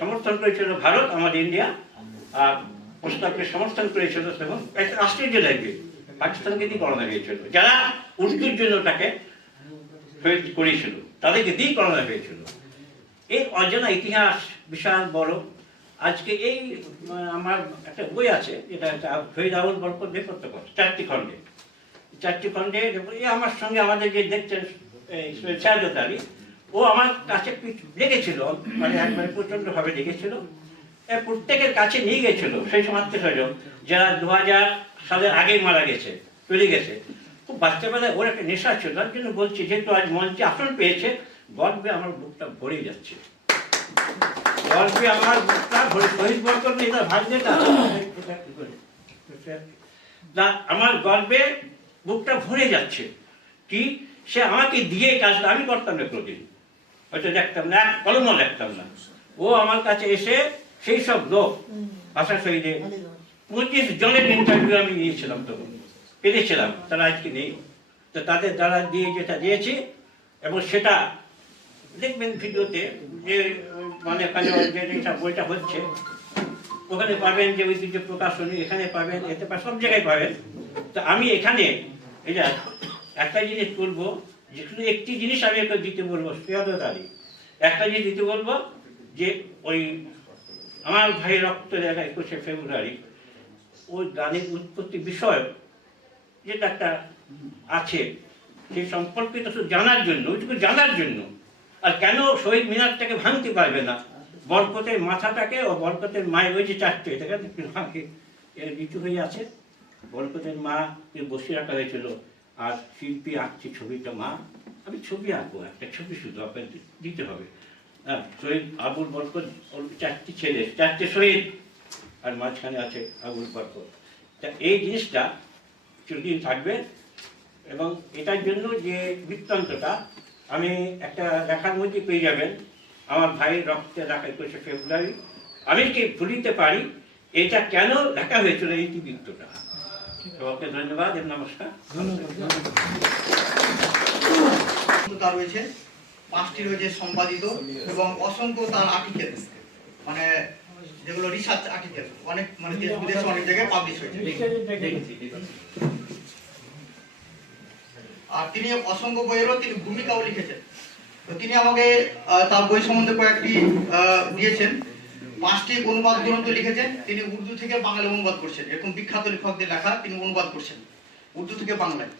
সমর্থন করেছিল ভারত, আমাদের ইন্ডিয়া। আর প্রস্তাবকে সমর্থন করেছিল তখন আশ্চর্য লাগবে, পাকিস্তানকে দিয়ে করানো হয়েছিল, যারা উর্দুর জন্য ওটাকে করেছিল তাদেরকে দিয়ে করানো হয়েছিল। এই অজানা ইতিহাস বিশাল বড়। আজকে এই আমার একটা বই আছে, যেটা শহীদ আবুল বরকত নেপথ্যপট, 4টি খণ্ডে, 4টি খণ্ডে। এই আমার সঙ্গে আমাদের যে দেখছেন সাহায্য আলী, ও আমার কাছে লেগেছিল, মানে একবারে প্রচণ্ডভাবে লেগেছিল। প্রত্যেকের কাছে নিয়ে গেছিল সেই সময় আত্মীয়স্বজন যারা 2000 সালের আগে মারা গেছে, চলে গেছে। খুব বাচ্চাবেলায় ওর একটা নেশা ছিল, তার জন্য বলছি, যেহেতু আজ মঞ্চে আসন পেয়েছে, গর্বে আমার বুকটা ভরে যাচ্ছে, গর্বে আমার বুকটা ভরে। শহীদ বরকত নেই তার ভাগ্যটা, আমার গর্বে বুকটা ভরে যাচ্ছে। কি সে আমাকে দিয়ে কাজটা আমি করতাম না, কোনোদিন হয়তো দেখতাম না, এক কলমও দেখতাম না। ও আমার কাছে এসে সেই সব লোক ভাষা শহীদে 25 জনের ইন্টারভিউ আমি নিয়েছিলাম, তখন পেরেছিলাম, তারা আজকে নেই। তো তাদের দ্বারা দিয়ে যেটা দিয়েছি, এবং সেটা দেখবেন ভিডিওতে, যে মানে যেটা বইটা হচ্ছে ওখানে পাবেন, যে ঐতিহ্য প্রকাশনী এখানে পাবেন, এতে সব জায়গায় পাবেন। তো আমি এখানে এটা একটা জিনিস করবো, যে শুধু একটি জিনিস আমি একটা দিতে বলবো, সাহায্য আলী, একটা জিনিস দিতে বলবো, যে ওই আমার ভাই রক্ত লেখা 21শে ফেব্রুয়ারি, ওই গানের উৎপত্তি বিষয় যেটা একটা আছে, সেই সম্পর্কে তো শুধু জানার জন্য, ওইটুকু জানার জন্য। আর কেন শহীদ মিনারটাকে ভাঙতে পারবে না, বরকতের মাথাটাকে ও বরকতের মায়ের ওই যে 4টে, এটা নিচু হয়ে আছে, বরকতের মাকে বসিয়ে রাখা হয়েছিল, আর শিল্পী আঁকছে ছবিটা মা। আমি ছবি আঁকবো, একটা ছবি শুধু আপনাকে দিতে হবে। হ্যাঁ, শহীদ আবুল বরকত, 4টি ছেলে, 4টে শহীদ, আর মাঝখানে আছে আবুল বরকত। তা এই জিনিসটা চিরদিন থাকবে। এবং এটার জন্য যে বৃত্তান্তটা আমি একটা লেখার মধ্যে পেয়ে যাবেন, আমার ভাইয়ের রক্তে লেখা 21শে ফেব্রুয়ারি, আমি কি ভুলিতে পারি এটা কেন লেখা হয়েছিল, এই ইতিবৃত্তটা। সবাইকে ধন্যবাদ এবং নমস্কার। তার রয়েছে 5টি রয়েছে সম্পাদিত, এবং অসংখ্য তার আর্টিকেল, মানে যেগুলো রিসার্চ আর্টিকেল, অনেক মানে দেশ বিদেশে অনেক জায়গায় পাবলিশ হয়েছে। আর তিনি অসংখ্য বইয়েরও তিনি ভূমিকাও লিখেছেন। তো তিনি আমাকে তার বই সম্বন্ধে কয়েকটি দিয়েছেন। 5টি অনুবাদ গ্রন্থ লিখেছেন তিনি, উর্দু থেকে বাংলায় অনুবাদ করছেন। এরকম বিখ্যাত লেখকদের লেখা তিনি অনুবাদ করছেন উর্দু থেকে বাংলায়,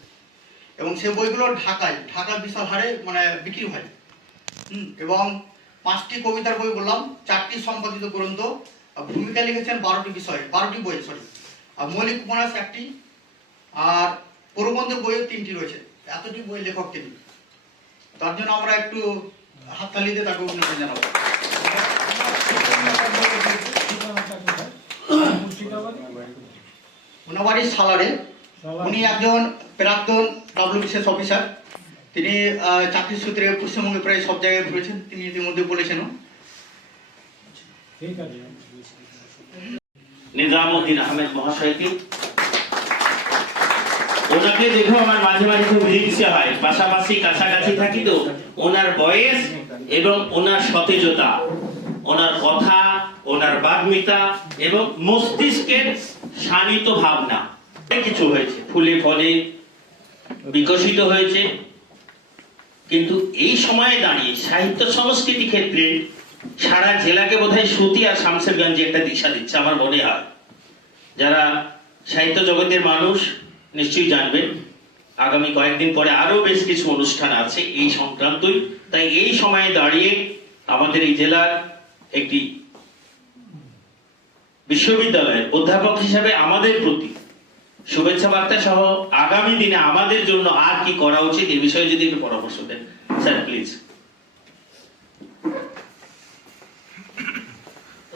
এবং সে বইগুলো ঢাকায় বিশাল হারে মানে বিক্রি হয়। এবং 5টি কবিতার বই বললাম, 4টি সম্পাদিত গ্রন্থ, ভূমিকা লিখেছেন 12টি বই, আর মৌলিক উপন্যাস 1টি, আর প্রবন্ধ বইও 3টি রয়েছে। এতটি বই লেখক তিনি। তার জন্য আমরা একটু হাততালি দিয়ে তাকে অভিনন্দন জানাবো। ওনার বাড়ি সালারে। উনি একজন প্রাক্তন WBCS অফিসার। তিনি চাকরির সূত্রে পশ্চিমবঙ্গে প্রায় সব জায়গায় ঘুরেছেন, তিনি ইতিমধ্যে বলেছেন। নিজামুদ্দিন আহমেদ মহাশয়কে, ওনাকে দেখো আমার মাঝে মাঝে খুব হিংসে হয়, পাশাপাশি কাছাকাছি থাকি তো। ওনার বয়স এবং ওনার সতেজতা, ওনার কথা, ওনার বাগ্মিতা এবং মস্তিষ্কের শানিত ভাবনা, অনেক কিছু হয়েছে, ফুলে ফলে বিকশিত হয়েছে। কিন্তু এই সময়ে দাঁড়িয়ে সাহিত্য সংস্কৃতি ক্ষেত্রে সারা জেলাকে বোধহয় সুতি আর শামসেরগঞ্জে একটা দিশা দিচ্ছে আমার মনে হয়। যারা সাহিত্য জগতের মানুষ নিশ্চয়ই জানবেন, আগামী কয়েকদিন পরে আরো বেশ কিছু অনুষ্ঠান আছে এই সংক্রান্তই। তাই এই সময়ে দাঁড়িয়ে আমাদের এই জেলার একটি বিশ্ববিদ্যালয়ের অধ্যাপক হিসেবে আমাদের প্রতি শুভেচ্ছা বার্তা সহ আগামী দিনে আমাদের জন্য আর কি করা উচিত এই বিষয়ে যদি একটু পরামর্শ দেন sir, please.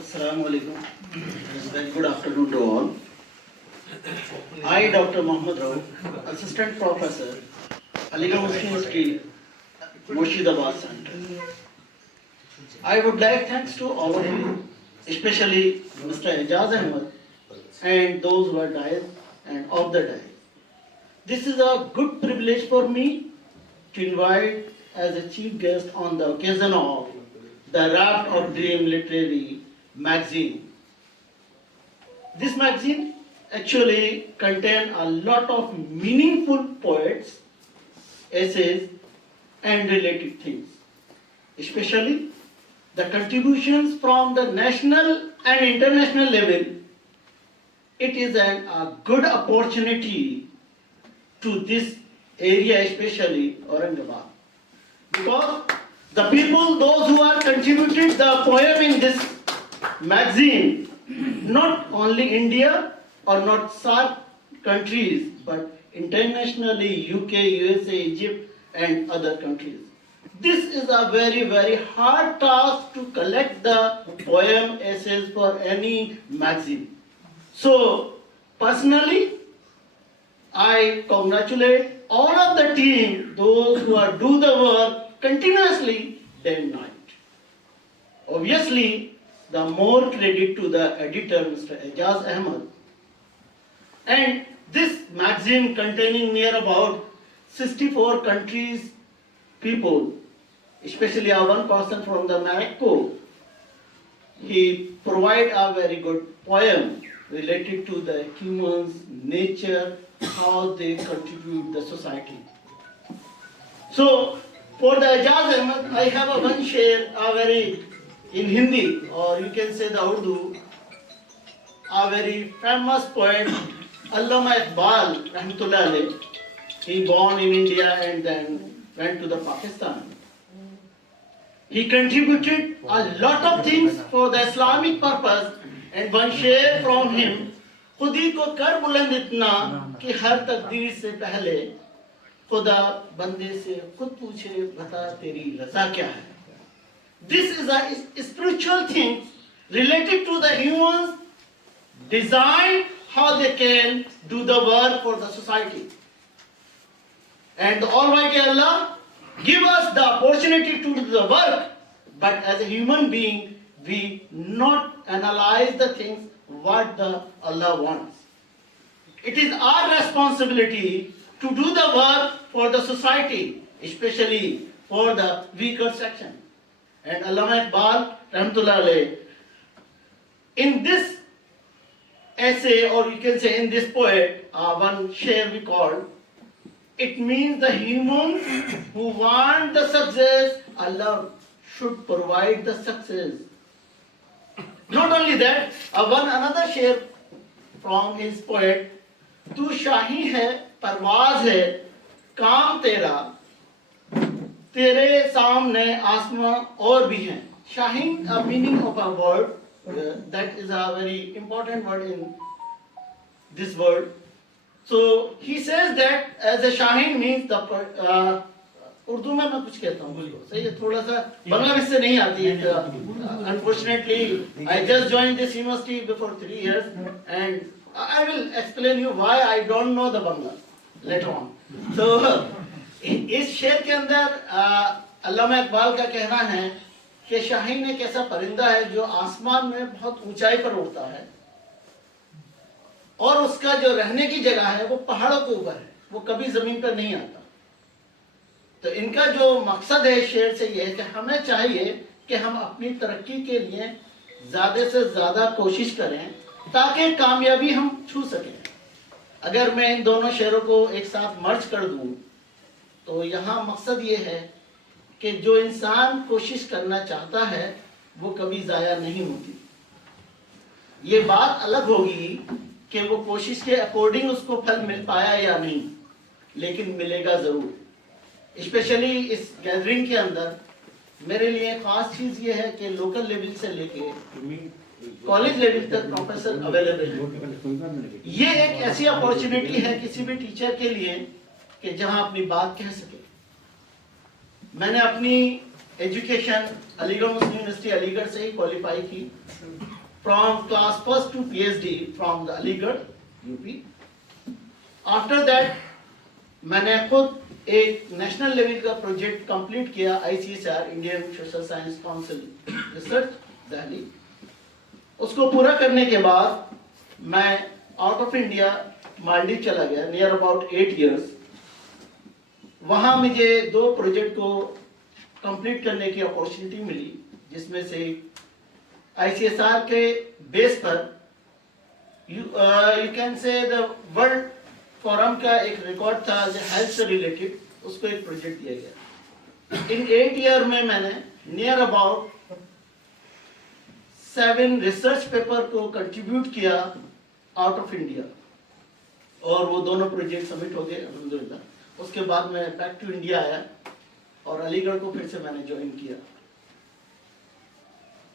Assalamu alaikum. Very good afternoon to all. I, Dr. Mohammad Rao, Assistant Professor, Aligarh Muslim University, Murshidabad Center. I would like thanks to all of you, especially Mr. Ejaz Ahmed and those who are died and of the died. This is a good privilege for me to invite as a chief guest on the occasion of the Raft of Dream Literary magazine. This magazine actually contains a lot of meaningful poets, essays, and related things. Especially the contributions from the national and international level. It is a good opportunity to this area, especially Aurangabad, because the people, those who are contributed the poem in this magazine, not only India or not SAARC countries, but internationally UK, USA, Egypt and other countries. This is a very, very hard task to collect the poem essays for any magazine. So, personally, I congratulate all of the team, those who are do the work continuously day and night. Obviously, the more credit to the editor, Mr. Ejaz Ahmed. And this magazine containing near about 64 countries people, especially one person from the Morocco, he provide a very good poem related to the humans, nature, how they contribute the society. So, for the Ejaz Ahmed, I have a one share, a very, in Hindi, or you can say the Urdu, a very famous poet, Allama Iqbal, Rahmatullah alayh. He born in India and then went to the Pakistan. He contributed a lot of things for the Islamic purpose, and one share from him, खुदी को कर बुलंद इतना कि हर तकदीर से पहले खुदा बंदे से खुद पूछे बता तेरी रजा क्या है. This is a spiritual thing related to the humans design how they can do the work for the society. And the Almighty Allah give us the opportunity to do the work, but as a human being we not analyze the things what the Allah wants. It is our responsibility to do the work for the society, especially for the weaker section. And Allama Iqbal, Rahmatullah alayh, in this essay, or you can say in this poet, one share we call, it means the humans who want the success, Allah should provide the success. Not only that, one another share from his poet, तू शाही है परवाज है काम तेरा तेरे सामने आसमां और भी हैं. Shahin, a meaning of a word, that is a very important word in this word. So he says that as a Shahin means the Urdu में मैं कुछ कहता हूँ उसको, सही है, थोड़ा सा बांग्ला में से नहीं आती है। Unfortunately I just join this university before 3 years and I will explain you why I don't know the Bangla later on. तो इस शेर के अंदर अल्लामा इकबाल का कहना है कि शाहीन एक ऐसा परिंदा है जो आसमान में बहुत ऊंचाई पर उड़ता है और उसका जो रहने की जगह है वो पहाड़ों के ऊपर है, वो कभी जमीन पर नहीं आता। तो इनका जो मकसद है शेर से ये है कि हमें चाहिए कि हम अपनी तरक्की के लिए ज्यादा से ज्यादा कोशिश करें ताकि कामयाबी हम छू सकें। अगर मैं इन दोनों शेरों को एक साथ मर्ज कर दूं तो यहाँ मकसद ये है कि जो इंसान कोशिश करना चाहता है वो कभी ज़ाया नहीं होती। ये बात अलग होगी कि वो कोशिश के अकॉर्डिंग उसको फल मिल पाया या नहीं, लेकिन मिलेगा ज़रूर। स्पेशली इस गैदरिंग के अंदर मेरे लिए खास चीज़ ये है कि लोकल लेवल से लेके कॉलेज लेवल तक प्रोफेसर अवेलेबल है। ये एक ऐसी अपॉर्चुनिटी है किसी भी टीचर के लिए कि जहां अपनी बात कह सके। मैंने अपनी education Aligarh Muslim University Aligarh से ही क्वालिफाई की, from class first to PhD from the Aligarh UP. After that मैंने खुद एक नेशनल लेवल का प्रोजेक्ट कंप्लीट किया, ICSR Indian social science council research Delhi. उसको पूरा करने के बाद मैं आउट ऑफ इंडिया मालदीव चला गया, नियर अबाउट 8 years। वहाँ मुझे 2 प्रोजेक्ट को कंप्लीट करने की अपॉर्चुनिटी मिली, जिसमें से ICSR के बेस पर you can say the world forum का एक रिकॉर्ड था जो हेल्थ से रिलेटेड, उसको एक प्रोजेक्ट दिया गया। इन 8 years में मैंने नियर अबाउट 7 रिसर्च पेपर को कंट्रीब्यूट किया आउट ऑफ इंडिया, और वो दोनों प्रोजेक्ट सबमिट हो गए अल्हम्दुलिल्लाह। उसके बाद मैं बैक टू इंडिया आया और अलीगढ़ को फिर से मैंने ज्वाइन किया।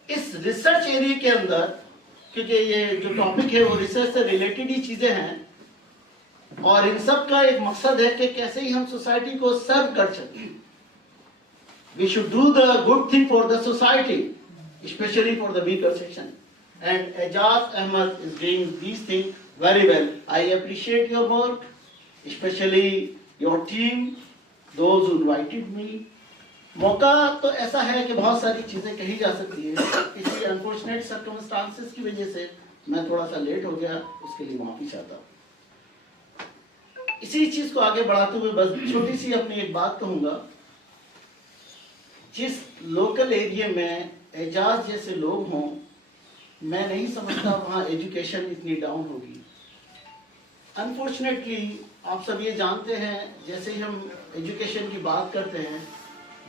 इस रिसर्च एरिया के अंदर, क्योंकि ये जो टॉपिक है वो रिसर्च से रिलेटेड ही चीजें हैं और इन सब का एक मकसद है कि कैसे ही हम सोसाइटी को सर्व कर सकें। We should do the good thing for the society, especially for the weaker section, and Ejaz Ahmed is doing these things very well. I appreciate your work, especially your team, those who invited me. मौका तो ऐसा है कि बहुत सारी चीजें कही जा सकती है, किसी अनफॉर्चुनेट सर्कमस्टांसेस की वजह से मैं थोड़ा सा लेट हो गया, उसके लिए माफी चाहता हूँ। इसी चीज को आगे बढ़ाते हुए बस छोटी सी अपनी एक बात कहूंगा। जिस लोकल एरिया में एजाज जैसे लोग हों, मैं नहीं समझता वहाँ एजुकेशन इतनी डाउन होगी। अनफॉर्चुनेटली आप सब ये जानते हैं, जैसे ही हम एजुकेशन की बात करते हैं,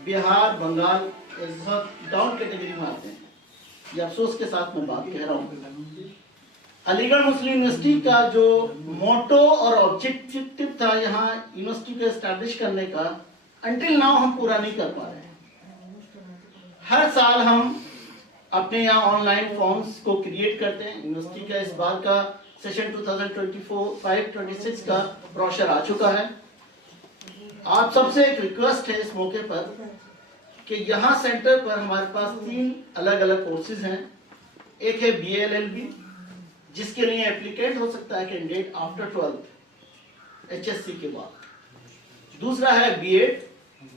बिहार बंगाल बहुत डाउन कैटेगरी में आते हैं। ये अफसोस के साथ मैं बात कह रहा हूँ। अलीगढ़ मुस्लिम यूनिवर्सिटी का जो मोटो और ऑब्जेक्टिव था यहाँ यूनिवर्सिटी को एस्टैब्लिश करने का, अंटिल नाउ हम पूरा नहीं कर पा रहे हैं। हर साल हम अपने यहाँ ऑनलाइन फॉर्म्स को क्रिएट करते हैं। यूनिवर्सिटी का इस बार का सेशन 2024-25-26 का ब्रोशर आ चुका है। आप सबसे एक रिक्वेस्ट है इस मौके पर कि यहाँ सेंटर पर हमारे पास 3 अलग अलग कोर्सेज हैं। एक है BLLB, जिसके लिए एप्लीकेंट हो सकता है कैंडिडेट आफ्टर 12th HSC के बाद। दूसरा है B.Ed,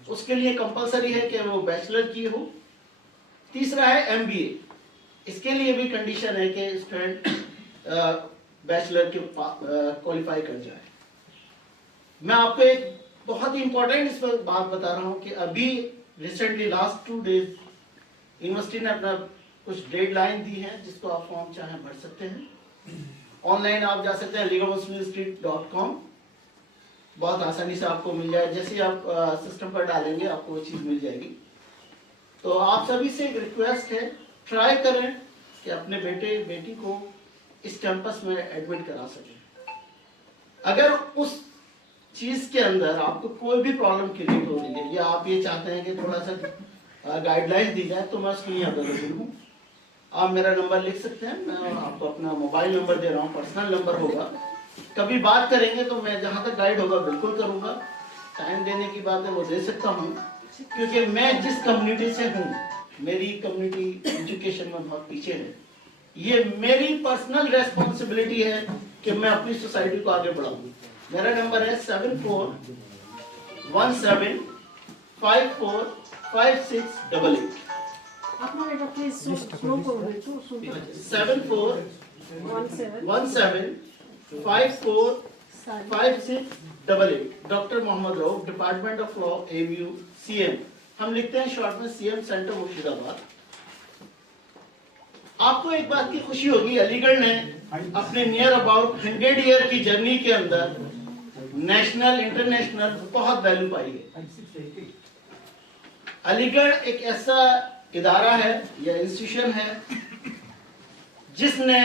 उसके लिए कंपलसरी है कि वो बैचलर की हो। तीसरा है MBA, इसके लिए भी कंडीशन है कि स्टूडेंट बैचलर के क्वालिफाई कर जाए। मैं आपको एक बहुत ही इंपॉर्टेंट इस पर बात बता रहा हूँ कि अभी रिसेंटली लास्ट 2 days यूनिवर्सिटी ने अपना कुछ डेडलाइन दी है, जिसको आप फॉर्म चाहे भर सकते हैं। ऑनलाइन आप जा सकते हैं aligarhmuslimuniversity.com, बहुत आसानी से आपको मिल जाए। जैसे ही आप सिस्टम पर डालेंगे आपको वो चीज़ मिल जाएगी। तो आप सभी से एक रिक्वेस्ट है, ट्राई करें कि अपने बेटे बेटी को इस कैंपस में एडमिट करा सकें। अगर उस चीज़ के अंदर आपको कोई भी प्रॉब्लम क्रिएट हो रही है या आप ये चाहते हैं कि थोड़ा सा गाइडलाइंस दी जाए, तो मैं उसके लिए अवेलेबल हूँ। आप मेरा नंबर लिख सकते हैं, मैं आपको अपना मोबाइल नंबर दे रहा हूँ, पर्सनल नंबर होगा। कभी बात करेंगे तो मैं जहाँ तक गाइड होगा बिल्कुल करूँगा। टाइम देने की बात है वो दे सकता हूँ, क्योंकि मैं जिस कम्युनिटी से हूँ, मेरी कम्युनिटी एजुकेशन में बहुत पीछे है। ये मेरी पर्सनल रेस्पॉन्सिबिलिटी है कि मैं अपनी सोसाइटी को आगे बढ़ाऊँ। मेरा नंबर है 7417545688। আপনার এটা প্লিজ স্লো করবেন একটু শুনতে 7417545688। Doctor Mohammad Rauf, department of law, AMU, CM। हम लिखते हैं शॉर्ट में CM, सेंटर मुर्शिदाबाद। आपको एक बात की खुशी होगी, अलीगढ़ ने अपने नियर अबाउट 100 ईयर की जर्नी के अंदर नेशनल इंटरनेशनल बहुत वैल्यू पाई है। अलीगढ़ एक ऐसा इदारा है या इंस्टीट्यूशन है जिसने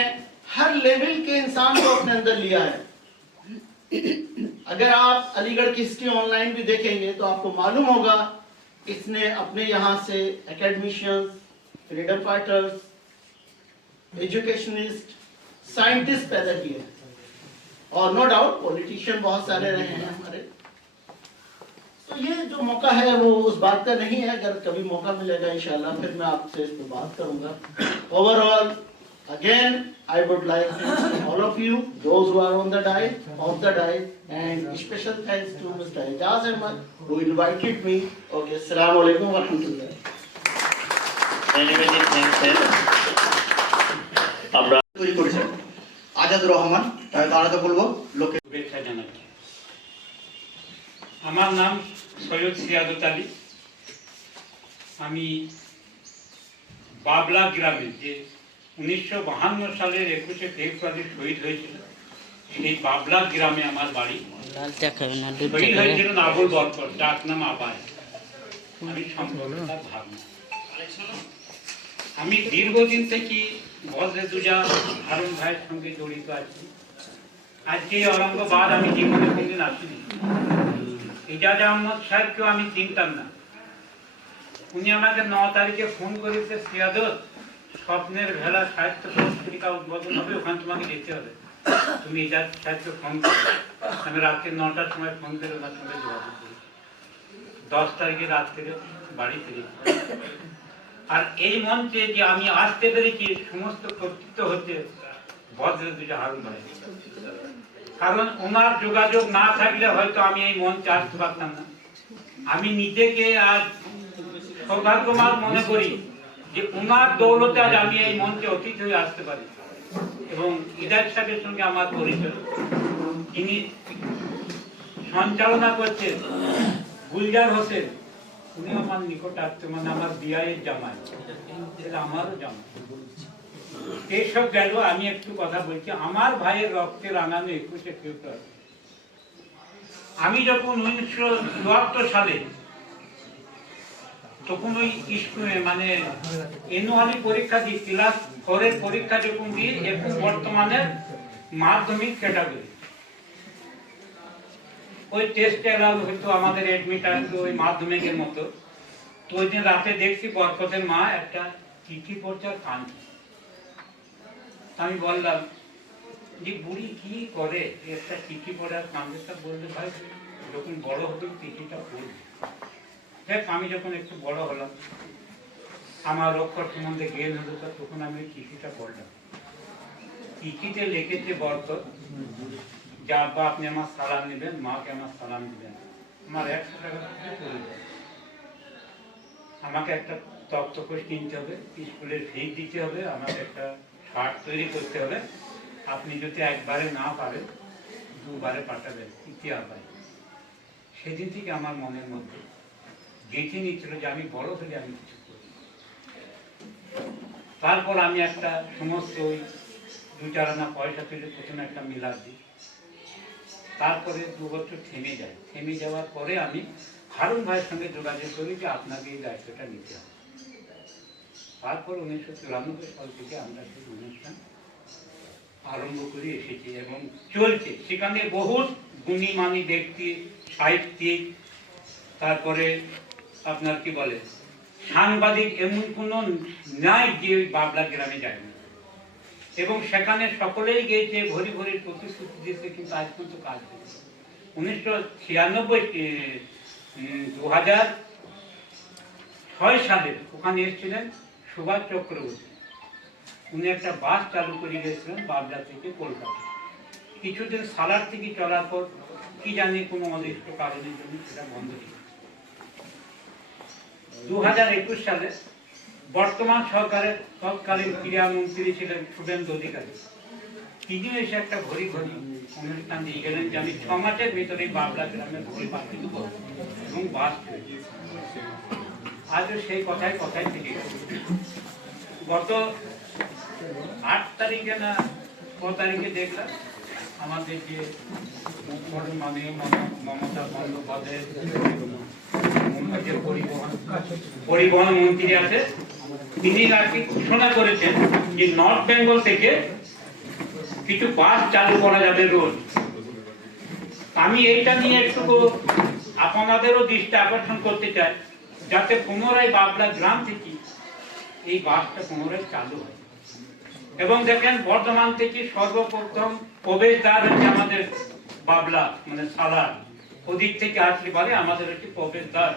हर लेवल के इंसान को अपने अंदर लिया है। अगर आप अलीगढ़ की हिस्ट्री ऑनलाइन भी देखेंगे तो आपको मालूम होगा इसने अपने यहाँ से academicians, freedom fighters, educationist, scientist पैदा किए और नो डाउट पॉलिटिशियन बहुत सारे रहे हैं हमारे। तो ये जो मौका है वो उस बात का नहीं है, अगर कभी मौका मिलेगा इंशाल्लाह फिर मैं आपसे इस पर बात करूंगा। Overall again I would like to all of you those who are on the diet, off the diet, and special thanks to mister Ejaz Ahmed who invited me. Okay, अस्सलाम वालेकुम व रहमतुल्लाह। Many thanks, sir. আমরা তৈরি করেছেন আজাদুর রহমান, তারা তো বলবো লোকে শুভেচ্ছা জানাচ্ছি। আমার নাম সৈয়দ সিয়াদত আলী। আমি বাবলা গ্রামে, যে 1952 সালের 21শে ফেব্রুয়ারি শহীদ হয়েছিল, সেই বাবলা গ্রামে আমার বাড়ি। শহীদ হয়েছিল আবুল বরকত, ডাক নাম আবায়। আমি সম্পূর্ণতার ভাবনা। আমি দীর্ঘদিন থেকে বজরেদুজা হারুন ভাইয়ের সঙ্গে জড়িত আছি। আজকে ঔরঙ্গাবাদ আমি জীবনে কোনদিন আসিনি। এজাজ আহমদ সাহেবকেও আমি চিনতাম না। উনি আমাকে 9 তারিখে ফোন করেছে, সিয়াদত স্বপ্নের ভেলা সাহিত্য পত্রিকা উদ্বোধন হবে, ওখানে তোমাকে যেতে হবে, তুমি এজাজ সাহেবকে ফোন করো। আমি রাত্রি 9টার সময় ফোন করে ওনার সঙ্গে যোগাযোগ করি। 10 তারিখে রাত্রে বাড়ি ফিরে। আর এই মঞ্চে যে আমি আসতে পেরেছি সমস্ত কর্তৃত্ব হচ্ছে বজরেদুজা হারুন ভাই। কারণ ওনার যোগাযোগ না থাকলে হয়তো আমি এই মঞ্চে আসতে পারতাম না। আমি নিজেকে আজ সৌভাগ্যবান মনে করি যে ওনার দৌলতে আজ আমি এই মঞ্চে অতিথি হয়ে আসতে পারি। এবং ইদাজ সাহেবের সঙ্গে আমার পরিচয়, যিনি সঞ্চালনা করছেন গুলজার হোসেন, উনি আমার নিকট আসতে, মানে আমার বিয়ের জামাই, এটা আমারও জামাই। এইসব গেল। আমি একটু কথা বলছি। আমার ভাইয়ের রক্তে রাঙানো 21শে ফেব্রুয়ারি। আমি যখন 1974 সালে তখন ওই স্কুলে মানে এনুয়ালি পরীক্ষা দিই, ক্লাস 4 এর পরীক্ষা যখন দিই, এখন বর্তমানে মাধ্যমিক ক্যাটাগরি, ওই টেস্টে এলাও হয়তো আমাদের এডমিটার ওই মাধ্যমিকের মতো। তো ওই দিন রাতে দেখছি বরকতের মা একটা চিঠি পড়ছে আর কাঁদছে। আমি বললাম যে বুড়ি কি করে, একটা চিঠি পড়ে আর কাঁদছে। তা বললে ভাই যখন বড় হতো চিঠিটা পড়বে। দেখ আমি যখন একটু বড় হলাম, আমার অক্ষর সম্বন্ধে জ্ঞান হলো, তখন আমি চিঠিটা পড়লাম। চিঠিতে লিখেছে বরকত যে আব্বা আপনি আমার সালাম নেবেন, মাকে আমার সালাম দিবেন, আমার 100 টাকা করে দেন, আমাকে একটা তক্তপোষ কিনতে হবে, স্কুলের ফি দিতে হবে, আমাকে একটা শার্ট তৈরি করতে হবে, আপনি যদি একবারে না পারেন 2বারে পাঠাবেন, ইতিহাস ভাই। সেদিন থেকে আমার মনের মধ্যে গেঁথে নিচ্ছিল যে আমি বড় হলে আমি কিছু করি। তারপর আমি একটা সমস্ত ওই 2-4 আনা পয়সা পেলে প্রথমে একটা মিলাদ দিই। তারপরে 2 বছর থেমে যায়। থেমে যাওয়ার পরে আমি হারুন ভাইয়ের সঙ্গে যোগাযোগ করি যে আপনাকে এই দায়িত্বটা নিতে হবে। তারপর 1994 সাল থেকে আমরা সেই অনুষ্ঠান আরম্ভ করে এসেছি এবং চলছে। সেখানে বহু গুণীমানী ব্যক্তি, সাহিত্যিক, তারপরে আপনার কি বলে সাংবাদিক, এমন কোনো নাই যে ওই বাবলা গ্রামে যায়নি। এবং সেখানে সকলেই গিয়েছে, ভরি ভরি প্রতিশ্রুতি দিয়েছে, কিন্তু আজ পর্যন্ত কাজ হয়েছে। 2006 সালে ওখানে এসেছিলেন সুভাষ চক্রবর্তী। উনি একটা বাস চালু করে গেছিলেন বাবলা থেকে কলকাতা। কিছুদিন সালার থেকে চলার পর কি জানি কোনো অনিষ্ট কারণের জন্য সেটা বন্ধ ছিল। 2021 সালে বর্তমান সরকারের তৎকালীন ক্রীড়ামন্ত্রী ছিলেন শুভেন্দু অধিকারী। তিনি এসে একটা ঘড়ি অনুষ্ঠান দিয়ে গেলেন যে আমি 6 মাসের ভিতরে বাবলা গ্রামে ঘড়ি পাঠিয়ে দেবো এবং বাস ছেড়ে দেব। আজও সেই কথায় থেকে গত 8 তারিখে না 9 তারিখে দেখলাম আমাদের যে মাননীয় মমতা বন্দ্যোপাধ্যায়ের যে পরিবহন মন্ত্রী আছে, তিনি নাকি ঘোষণা করেছেন যে নর্থ বেঙ্গল থেকে কিছু বাস চালু করা যাবে রোজ। আমি এইটা নিয়ে একটু আপনাদেরও দৃষ্টি আকর্ষণ করতে চাই, যাতে পুনরায় বাবলা গ্রাম থেকে এই বাসটা পুনরায় চালু হয়। এবং দেখেন বর্ধমান থেকে সর্বপ্রথম প্রবেশদ্বার হচ্ছে আমাদের বাবলা, মানে সালার, ওদিক থেকে আসলে পারে আমাদের একটি প্রবেশদ্বার।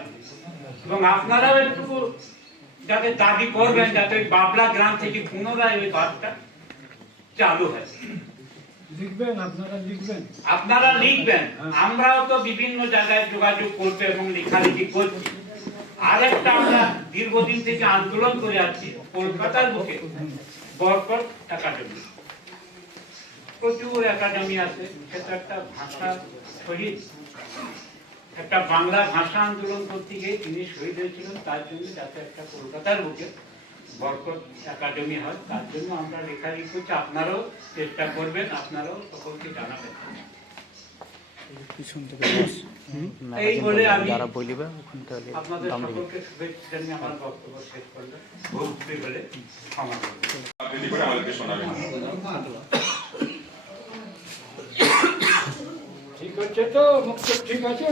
এবং আপনারাও একটু যাতে দাবি করবেন যাতে ওই বাবলা গ্রাম থেকে পুনরায় ওই বাসটা চালু হয়। আপনারা লিখবেন, আমরাও তো বিভিন্ন জায়গায় যোগাযোগ করবো এবং লেখালেখি করছি। আরেকটা আমরা দীর্ঘদিন থেকে আন্দোলন করে আসছি কলকাতার বুকে বরকত একাডেমি, প্রচুর একাডেমি আছে। সেটা একটা ভাষা শহীদ, একটা বাংলা ভাষা আন্দোলন করতে গিয়ে তিনি শহীদ হয়েছিলেন। তার জন্য যাতে একটা কলকাতার বুকে বরকত একাডেমি হয়, তার জন্য আমরা লেখালেখি করছি। আপনারাও চেষ্টা করবেন, আপনারাও সকলকে জানাবেন। এই বলে আমি আপনাদের সকলকে শুভেচ্ছা জানিয়ে আমার বক্তব্য শেষ করলাম। ভক্তি বলে ক্ষমা করবেন। ঠিক আছে তো, মুক্ত ঠিক আছে।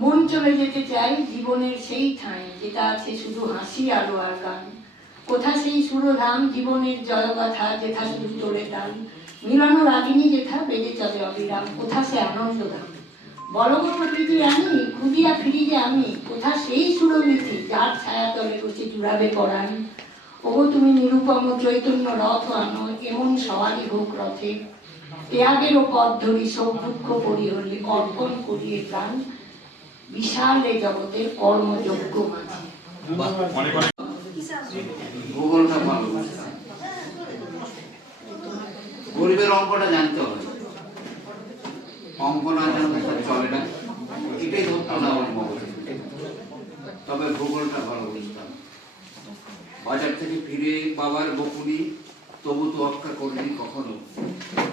মন চলে যেতে চাই জীবনের সেই ঠাঁই যেটা আছে শুধু হাসি আলো আর গান। কোথা সেই সুরধাম জীবনের জয়গাথা যেথা শুধু তোলে তাল, মিলানো রাগিনী যেথা বেড়ে চলে অবিরাম। কোথা সে আনন্দধাম বলগতি আমি খুঁজিয়া ফিরি যে আমি, কোথা সেই সুরমিথি যার ছায়া তলে বসে জুড়াবে পরাণ। ওগো তুমি নিরুপম চৈতন্য রথ আনো, এমন সবারই হোক রথে। ত্যাগেরও পথ ধরি সব দুঃখ পরিহরি, অর্পণ করিয়ে প্রাণ বিশাল এ জগতের কর্মযোগ্য মাঝে। ভূগোলটা ভালো, গরিবের অঙ্কটা জানতে হবে, অঙ্ক না জানলে চলে না, এটাই ধরতো না আমার মগজে। তবে ভূগোলটা ভালো বুঝতাম। বাজার থেকে ফিরে বাবার বকুনি তবু তো অপেক্ষা করিনি কখনো।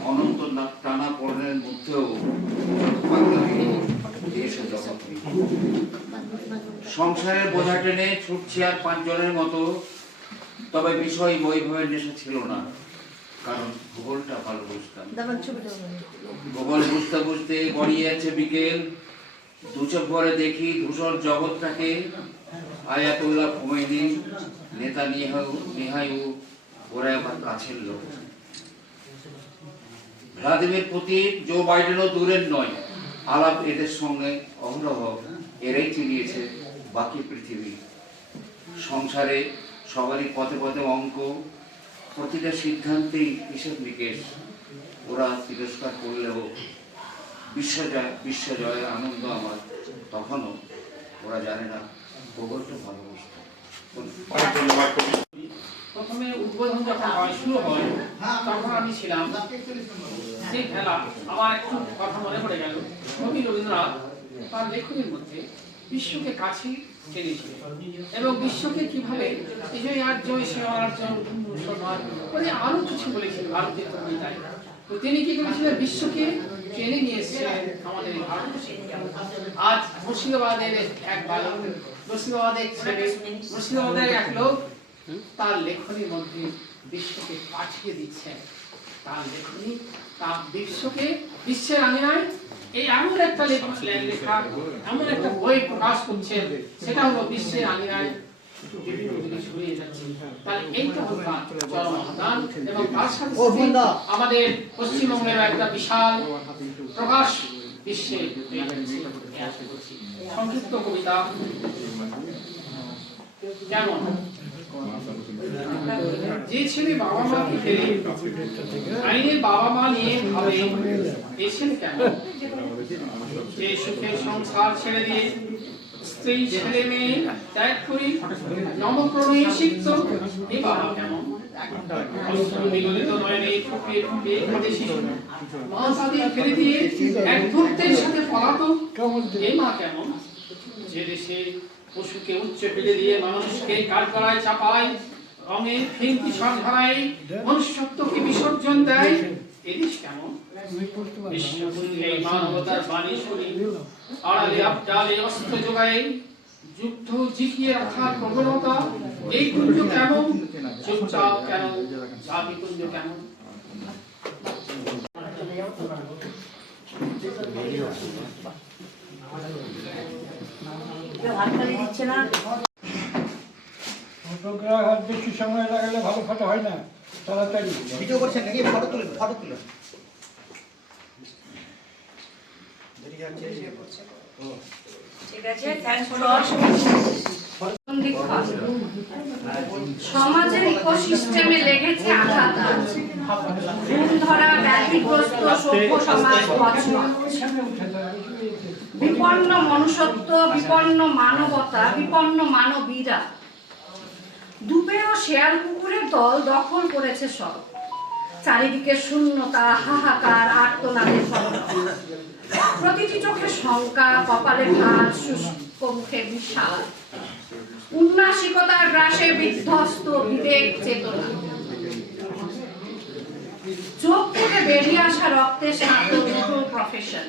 অনন্ত টানা পড়নের মধ্যেও সংসারের বোঝা টেনে ছুটছি আর 5 জনের মতো। তবে বিষয় বৈভবের নেশা ছিল না, কারণ ভূগোলটা ভালো বুঝতাম। ভূগোল বুঝতে বুঝতে গড়িয়ে আছে বিকেল, দু চোখ ভরে দেখি ধূসর জগৎটাকে। আয়াতুল্লাহ খুমেনি, নেতানিয়াহু, ওরা আমার কাছের লোক। ভ্লাদিমির পুতিন, জো বাইডেনও দূরের নয়। আলাপ এদের সঙ্গে অহরহ, এরাই চিনিয়েছে বাকি পৃথিবী। সংসারে সবারই পথে পথে অঙ্ক, প্রতিটা সিদ্ধান্তেই হিসেব নিকেশ। ওরা তিরস্কার করলেও বিশ্বজয় আনন্দ আমার। তখনও ওরা জানে না ভূগোলটা ভালোবাসত। প্রথমে উদ্বোধন যখন শুরু হয় তখন আমি ছিলাম সেই খেলা। আমার একটু কথা মনে পড়ে গেল, কবি রবীন্দ্রনাথ তার লেখনীর মধ্যে বিশ্বকে কাছে টেনেছিলেন এবং বিশ্বকে কিভাবে আরো কিছু বলেছিলেন ভারতের কবিতায়। তো তিনি কি করেছিলেন, বিশ্বকে টেনে নিয়ে এসেছিলেন আমাদের ভারতবর্ষে। আজ মুর্শিদাবাদের এক বালক, মুর্শিদাবাদের এক লোক তার লেখনীর মধ্যে বিশ্বকে পাঠিয়ে দিচ্ছেন। তার লেখনী তার বিশ্বকে বিশ্বের আঙিনায় এই এমন একটা লেখা, এমন একটা বই প্রকাশ করছেন, সেটা হলো বিশ্বের আঙিনায় বিভিন্ন দিকে ছড়িয়ে যাচ্ছে। তাহলে এইটা হলো তার চরম আহ্বান এবং তার সাথে সাথে আমাদের পশ্চিমবঙ্গের একটা বিশাল প্রকাশ বিশ্বে সংক্ষিপ্ত কবিতা যেমন যে ছেলে বাবা মাকে ফেলে আইনের বাবা মা নিয়ে ভাবে এ ছেলে কেন, যে সুখের সংসার ছেড়ে দিয়ে স্ত্রী ছেলে মেয়ে ত্যাগ করি নবপ্রণয়ী সিক্ত এ বাবা কেমন, নিগলিত নয়নে ফুঁপিয়ে ফুঁপিয়ে কাঁদে শিশু মা তাদের ফেলে দিয়ে এক ধূর্তের সাথে পলাতক এ মা কেমন, যে দেশে পশুকে উচ্চ ফেলে দিয়ে মানুষকে কাঠগড়ায় চাপায় রঙের ফিরতি সরধারায় মনুষ্যত্বকে বিসর্জন দেয় এ দেশ কেমন, বিশ্বপুরীর এই মানবতার বাণী শুনি আড়ালে আবডালে অস্ত্র যোগায় যুদ্ধ জিতিয়ে রাখার প্রবণতা এই কুঞ্জ কেমন, চুপচাপ কেন, জাতি কুঞ্জ কেমন। ফটোগ্রাফ আর বেশি সময় লাগালে ভালো ফটো হয় না, তাড়াতাড়ি ভিডিও করছেন নাকি? ফটো তুলেন, ফটো তুলেন। সমাজের ইকোসিস্টেমে লেগেছে আঘাত, ধরা ব্যাধিগ্রস্ত সভ্য সমাজ বিপন্ন মনুষ্যত্ব, বিপন্ন মানবতা, বিপন্ন মানবীরা। দুপের ও শেয়াল কুকুরের দল দখল করেছে সব, চারিদিকে শূন্যতা, হাহাকার, আর্তনাদের ফলক। প্রতিটি চোখে শঙ্কা, কপালে ভাঁজ, শুষ্ক মুখে বিষাদ, উন্নাসিকতার গ্রাসে বিধ্বস্ত বিবেক চেতনা। চোখ থেকে বেরিয়ে আসা রক্তে স্নাত দুটো প্রফেশন,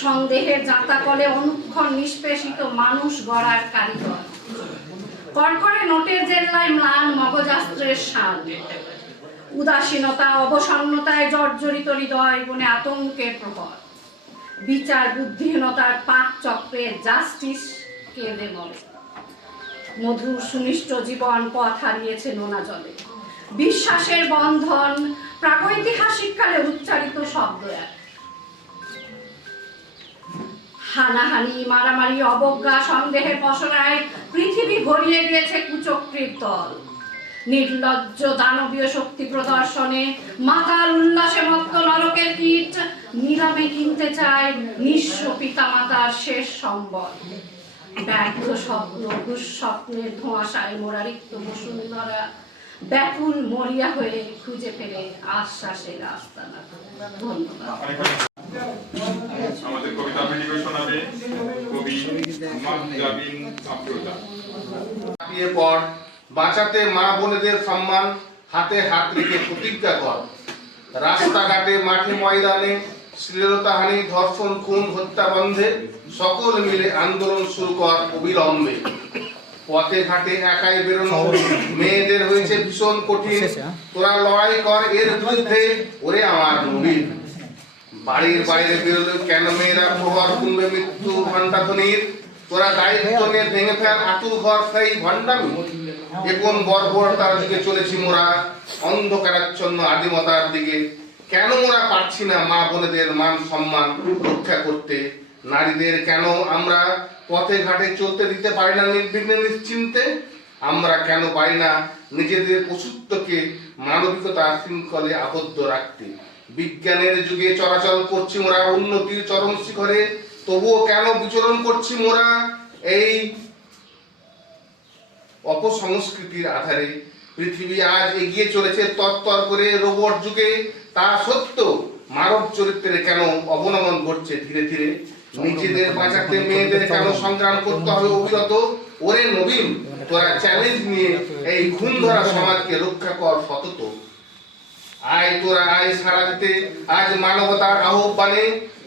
সন্দেহের জাঁতাকলে অনুক্ষণ নিষ্পেষিত মানুষ গড়ার কারিগর। কড়কড়ে নোটের জেল্লায় ম্লান মগজাস্ত্রের শান, উদাসীনতা অবসন্নতায় জর্জরিত হৃদয় বনে আতঙ্কের প্রহর। বিচার বুদ্ধিহীনতার পাক চক্রে জাস্টিস কেঁদে মরে। মধুর সুনিষ্ট জীবন পথ হারিয়েছে নোনা জলে। বিশ্বাসের বন্ধন প্রাগৈতিহাসিক কালে উচ্চারিত শব্দ এক। হানাহানি, মারামারি, অবজ্ঞা, সন্দেহের পসরায় পৃথিবী ভরিয়ে দিয়েছে কুচক্রীর দল। নির্লজ্জ দানবীয় শক্তি প্রদর্শনে মাতাল উল্লাসে মত্ত নরকের কীট নিলামে কিনতে চায় নিঃস্ব পিতামাতার শেষ সম্বল। ব্যর্থ স্বপ্ন, দুঃস্বপ্নের ধোঁয়াশায় মোড়া রিক্ত বসুন্ধরা ব্যাকুল মরিয়া হয়ে খুঁজে ফেলে আশ্বাসের আস্তানা। ধন্যবাদ। আমাদের কবিতা আবৃত্তি শোনাবে কবি মাহজাবিন আফরোজা। পর বাঁচাতে মা বোনেদের সম্মান, হাতে হাত রেখে প্রতিজ্ঞা কর। রাস্তাঘাটে মাঠে ময়দানে শ্লীলতাহানি, ধর্ষণ, খুন, হত্যা বন্ধে সকল মিলে আন্দোলন শুরু কর অবিলম্বে। পথে ঘাটে একাই বেরোনো মেয়েদের হয়েছে ভীষণ কঠিন, তোরা লড়াই কর এর বিরুদ্ধে ওরে আমার নবীন। বাড়ির বাইরে বেরোলে কেন মেয়েরা প্রহর কুনবে মৃত্যু ঘণ্টাধ্বনির, তোরা দায়িত্ব নিয়ে ভেঙে ফেল আতুর ঘর সেই ভণ্ডামি। এ কোন বর্বরতার দিকে চলেছি মোরা, অন্ধকারাচ্ছন্ন আদিমতার দিকে। কেন মোরা পারছি না মা বোনেদের মান সম্মান রক্ষা করতে? নারীদের কেন আমরা পথে ঘাটে চলতে দিতে পারি না নির্বিঘ্নে নিশ্চিন্তে? আমরা কেন পারি না নিজেদের পশুত্বকে মানবিকতার শৃঙ্খলে আবদ্ধ রাখতে? বিজ্ঞানের যুগে চলাচল করছি মোরা উন্নতির চরম শিখরে, তবুও কেন বিচরণ করছি মোরা এই অপসংস্কৃতির আধারে? পৃথিবী আজ এগিয়ে চলেছে তরতর করে রোবট যুগে, তা সত্য মানব চরিত্রে কেন অবনমন ঘটছে ধীরে ধীরে? নিজেদের বাঁচাতে মেয়েদের কেন সংগ্রাম করতে হবে অবিরত? ওরে নবীন, তোরা চ্যালেঞ্জ নিয়ে এই খুন ধরা সমাজকে রক্ষা কর সতত। আয় তোরা আয় সারা দিতে আজ মানবতার আহ্বানে,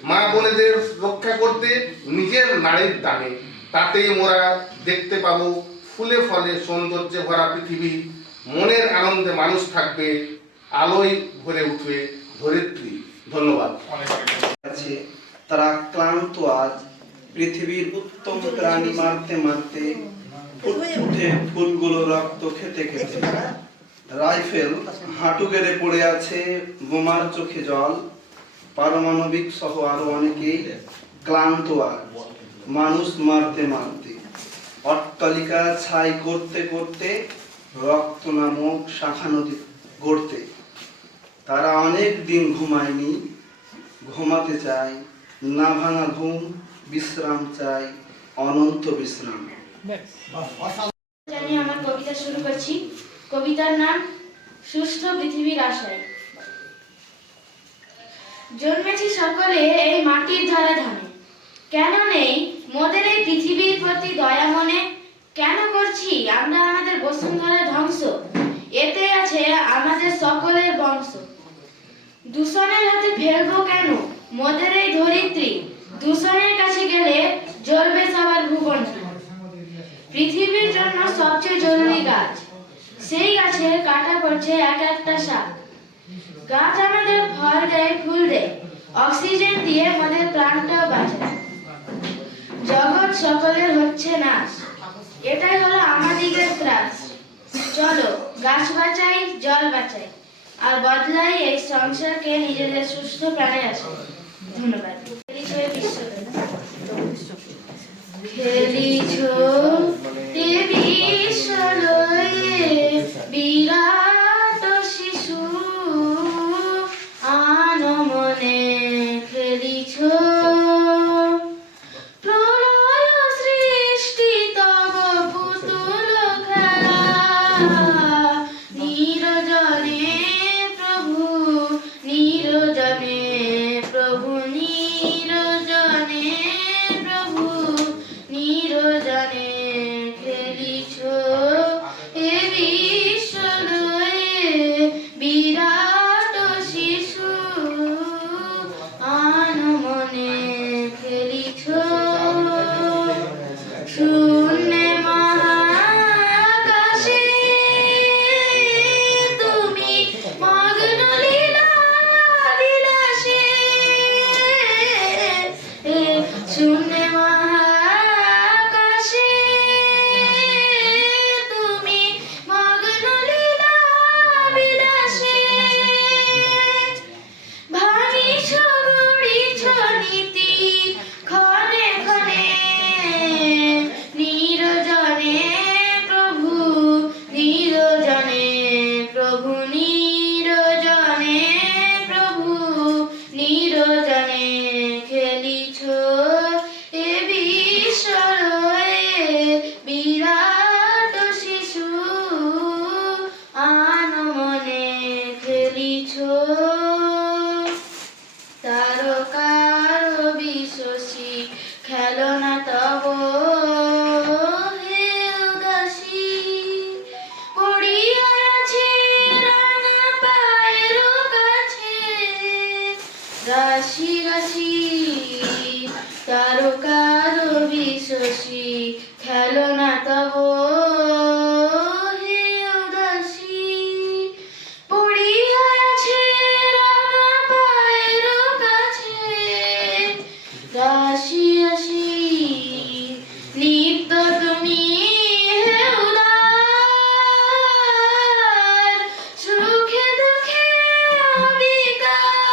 মা বোনেদের রক্ষা করতে নিজের নারীর দানে। তাতেই মোরা দেখতে পাবো ফুলে ফলে সৌন্দর্যে ভরা পৃথিবী। মনের আনন্দে মানুষ থাকবে, আলোয় ভরে উঠবে ধরিত্রী। ধন্যবাদ। তারা ক্লান্ত আজ পৃথিবীর উত্তম প্রাণী মারতে মারতে, উঠে ফুলগুলো রক্ত খেতে খেতে, রাইফেল হাঁটু গেড়ে পড়ে আছে, বোমার চোখে জল, পারমাণবিক সহ আরো অনেকেই ক্লান্ত আর মানুষ মারতে মারতে, অট্টালিকা ছাই করতে করতে, রক্ত নামক শাখা নদী গড়তে। তারা অনেক দিন ঘুমায়নি, ঘুমাতে চায়, না ভাঙা ঘুম, বিশ্রাম চাই, অনন্ত বিশ্রাম। জানি আমার কবিতা শুরু করছি। কবিতার নাম সুস্থ পৃথিবীর আশায়। জন্মেছি সকলে এই মাটির ধারে ধানে, কেন নেই মোদের এই পৃথিবীর প্রতি দয়া মনে? কেন করছি আমরা আমাদের বসুন্ধরা ধ্বংস? এতে আছে আমাদের সকলের বংশ। দূষণের হাতে ফেলবো কেন মোদের এই ধরিত্রী? দূষণের কাছে গেলে জ্বলবে সবার ভুবন। পৃথিবীর জন্য সবচেয়ে জরুরি গাছ, সেই গাছের কাটা পড়ছে এক একটা শাক। গাছ আমাদের ফল দেয়, ফুল দেয়, অক্সিজেন দিয়ে আমাদের প্রাণটাও বাঁচায়। জগৎ সকলের হচ্ছে নাশ, এটাই হলো আমাদিগের ত্রাস। চলো গাছ বাঁচাই, জল বাঁচাই, আর বদলাই এই সংসারকে নিজেদের সুস্থ প্রাণের আশায়। ধন্যবাদ। খেলিছ এ বিশ্বলয়ে বিরাট শিশু, আনমনে খেলিছ প্রলয় সৃষ্টি তব পুতুল খেলা। নিরজনে প্রভু, নিরজনে প্রভু, নিরজনে প্রভু, নিরজনে খেলিছ এ বিশ্বলয়ে বিরাট শিশু, আনমনে খেলিছ শূন্যে মহাকাশে তুমি মগ্ন লীলা বিলাসে। শূন্যে মহাকাশে তুমি মগ্ন লীলা বিলাসে। ভাঙিছ গড়িছ নীতি ক্ষণে ক্ষণে, নিরজনে প্রভু, নিরজনে প্রভু, নিরজনে প্রভু, নিরজনে খেলিছ এ বিশ্বলয়ে বিরাট শিশু, আনমনে খেলিছ তারকার বিশ্বসী খেলনা তব হে উদাসী। পড়িয়া আছে রাঙা পায়ের কাছে, রাশি রাশি তারকার বিশ্বসী খেলনা তব হে উদাসী। পড়িয়া আছে রাঙা পায়ের কাছে, রাশি রাশি নিত্য তুমি হে উদার, সুখে দুঃখে অবিকার।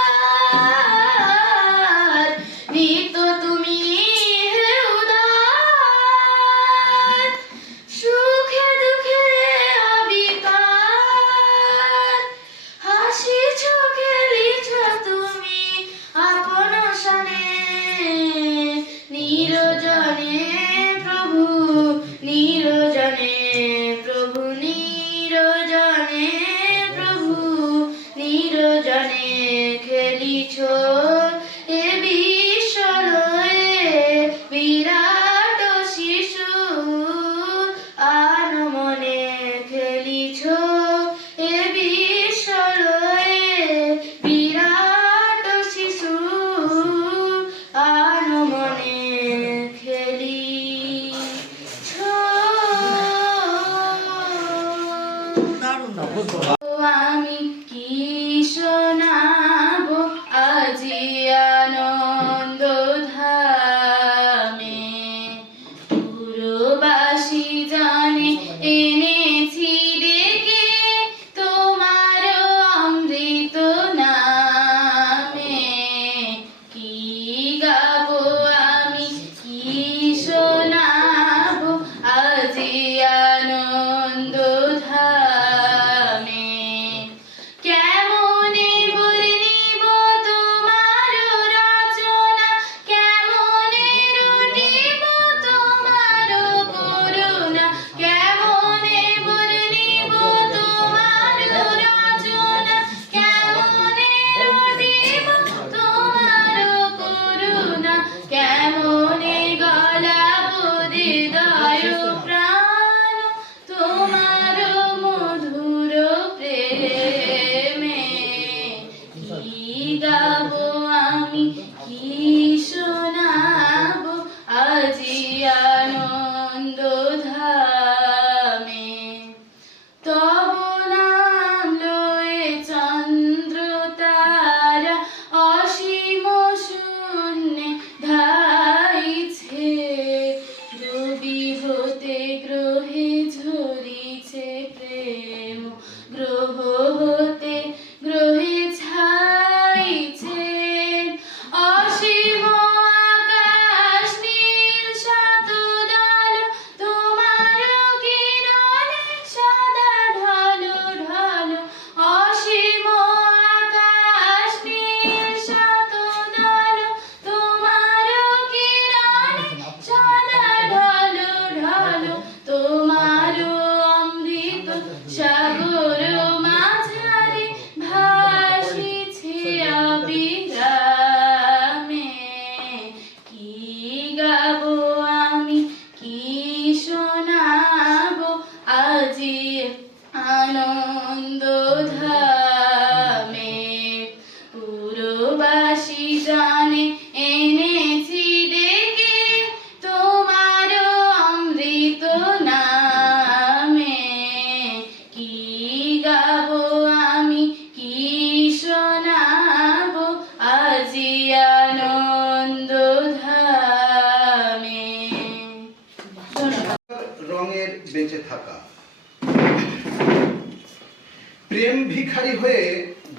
ভিখারি হয়ে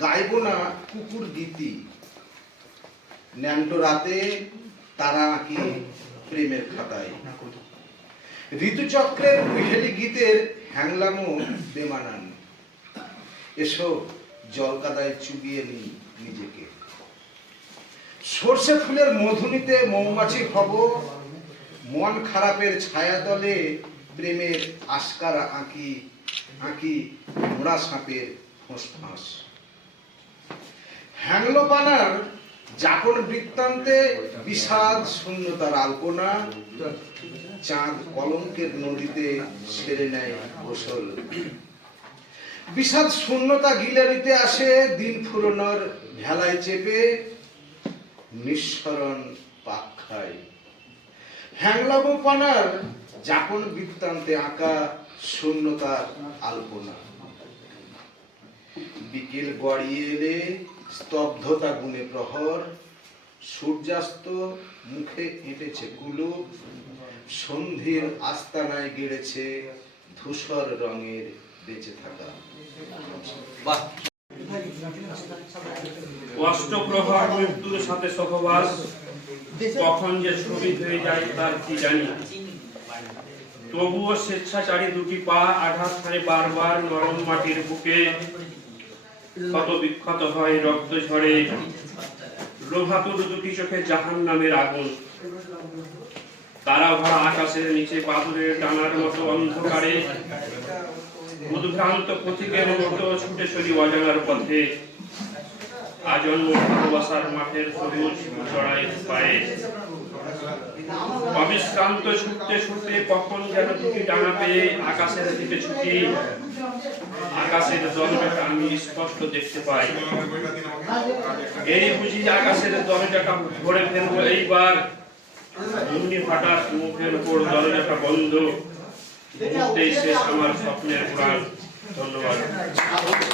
গাইব না কুকুর গীতি, ন্যাংটো রাতে তারা আঁকি প্রেমের খাতায়, ঋতুচক্রের বিহেলি গীতের হ্যাংলামো বেমানান। এসো জলকাদায় চুবিয়ে নি নিজেকে, সর্ষে ফুলের মধুনিতে মৌমাছি হব, মন খারাপের ছায়াতলে প্রেমের আস্কারা আঁকি আঁকি মোড়া সাপের ফোঁস। হ্যাংলোপানার যাপন বৃত্তান্তে বিষাদ শূন্যতার আলপনা, চাঁদ কলঙ্কের নদীতে সেরে নেয় গোসল। বিষাদ শূন্যতা গিলারিতে আসে দিন ফুরনোর ভেলায় চেপে, নিঃসরণ পাক খায়। হ্যাংলাবোপানার যাপন বৃত্তান্তে আঁকা শূন্যতার আলপনা। বিকেল গড়িয়ে এলে স্তব্ধতা গুণে প্রহর, সূর্যাস্ত মুখে এঁটেছে কুলো, সন্ধির আস্তানায় গেড়েছে ধূসর রঙের বেঁচে থাকা। অষ্টপ্রহর মৃত্যুর সাথে সহবাস, কখন যে ছবি হয়ে যায় তার কি জানি। তবুও স্বেচ্ছাচারী দুটি পা আঘাত খায় বারবার নরম মাটির বুকে, ক্ষত বিক্ষত হয় রক্ত ঝরে, লোভাতুর দুটি চোখে জাহান্নামের আগুন। তারা ভরা আকাশের নিচে বাদুরের ডানার মতো অন্ধকারে, উদ্ভ্রান্ত পথিকের মতো ছুটে চলি অজানার পথে। আজন্ম ভালোবাসার মাঠের সবুজ চড়াই পায়ে, অবিশ্রান্ত ছুটতে ছুটতে কখন যেন দুটি ডানা পেয়ে আকাশের দিকে ছুটি। আকাশের দরজাটা আমি স্পষ্ট দেখতে পাই। এই বুঝি আকাশের দরজাটা ভরে ফেলবো এইবার। অমনি হঠাৎ মুখের উপর দরজাটা বন্ধ, মুহূর্তেই শেষ আমার স্বপ্নের প্রাণ। ধন্যবাদ।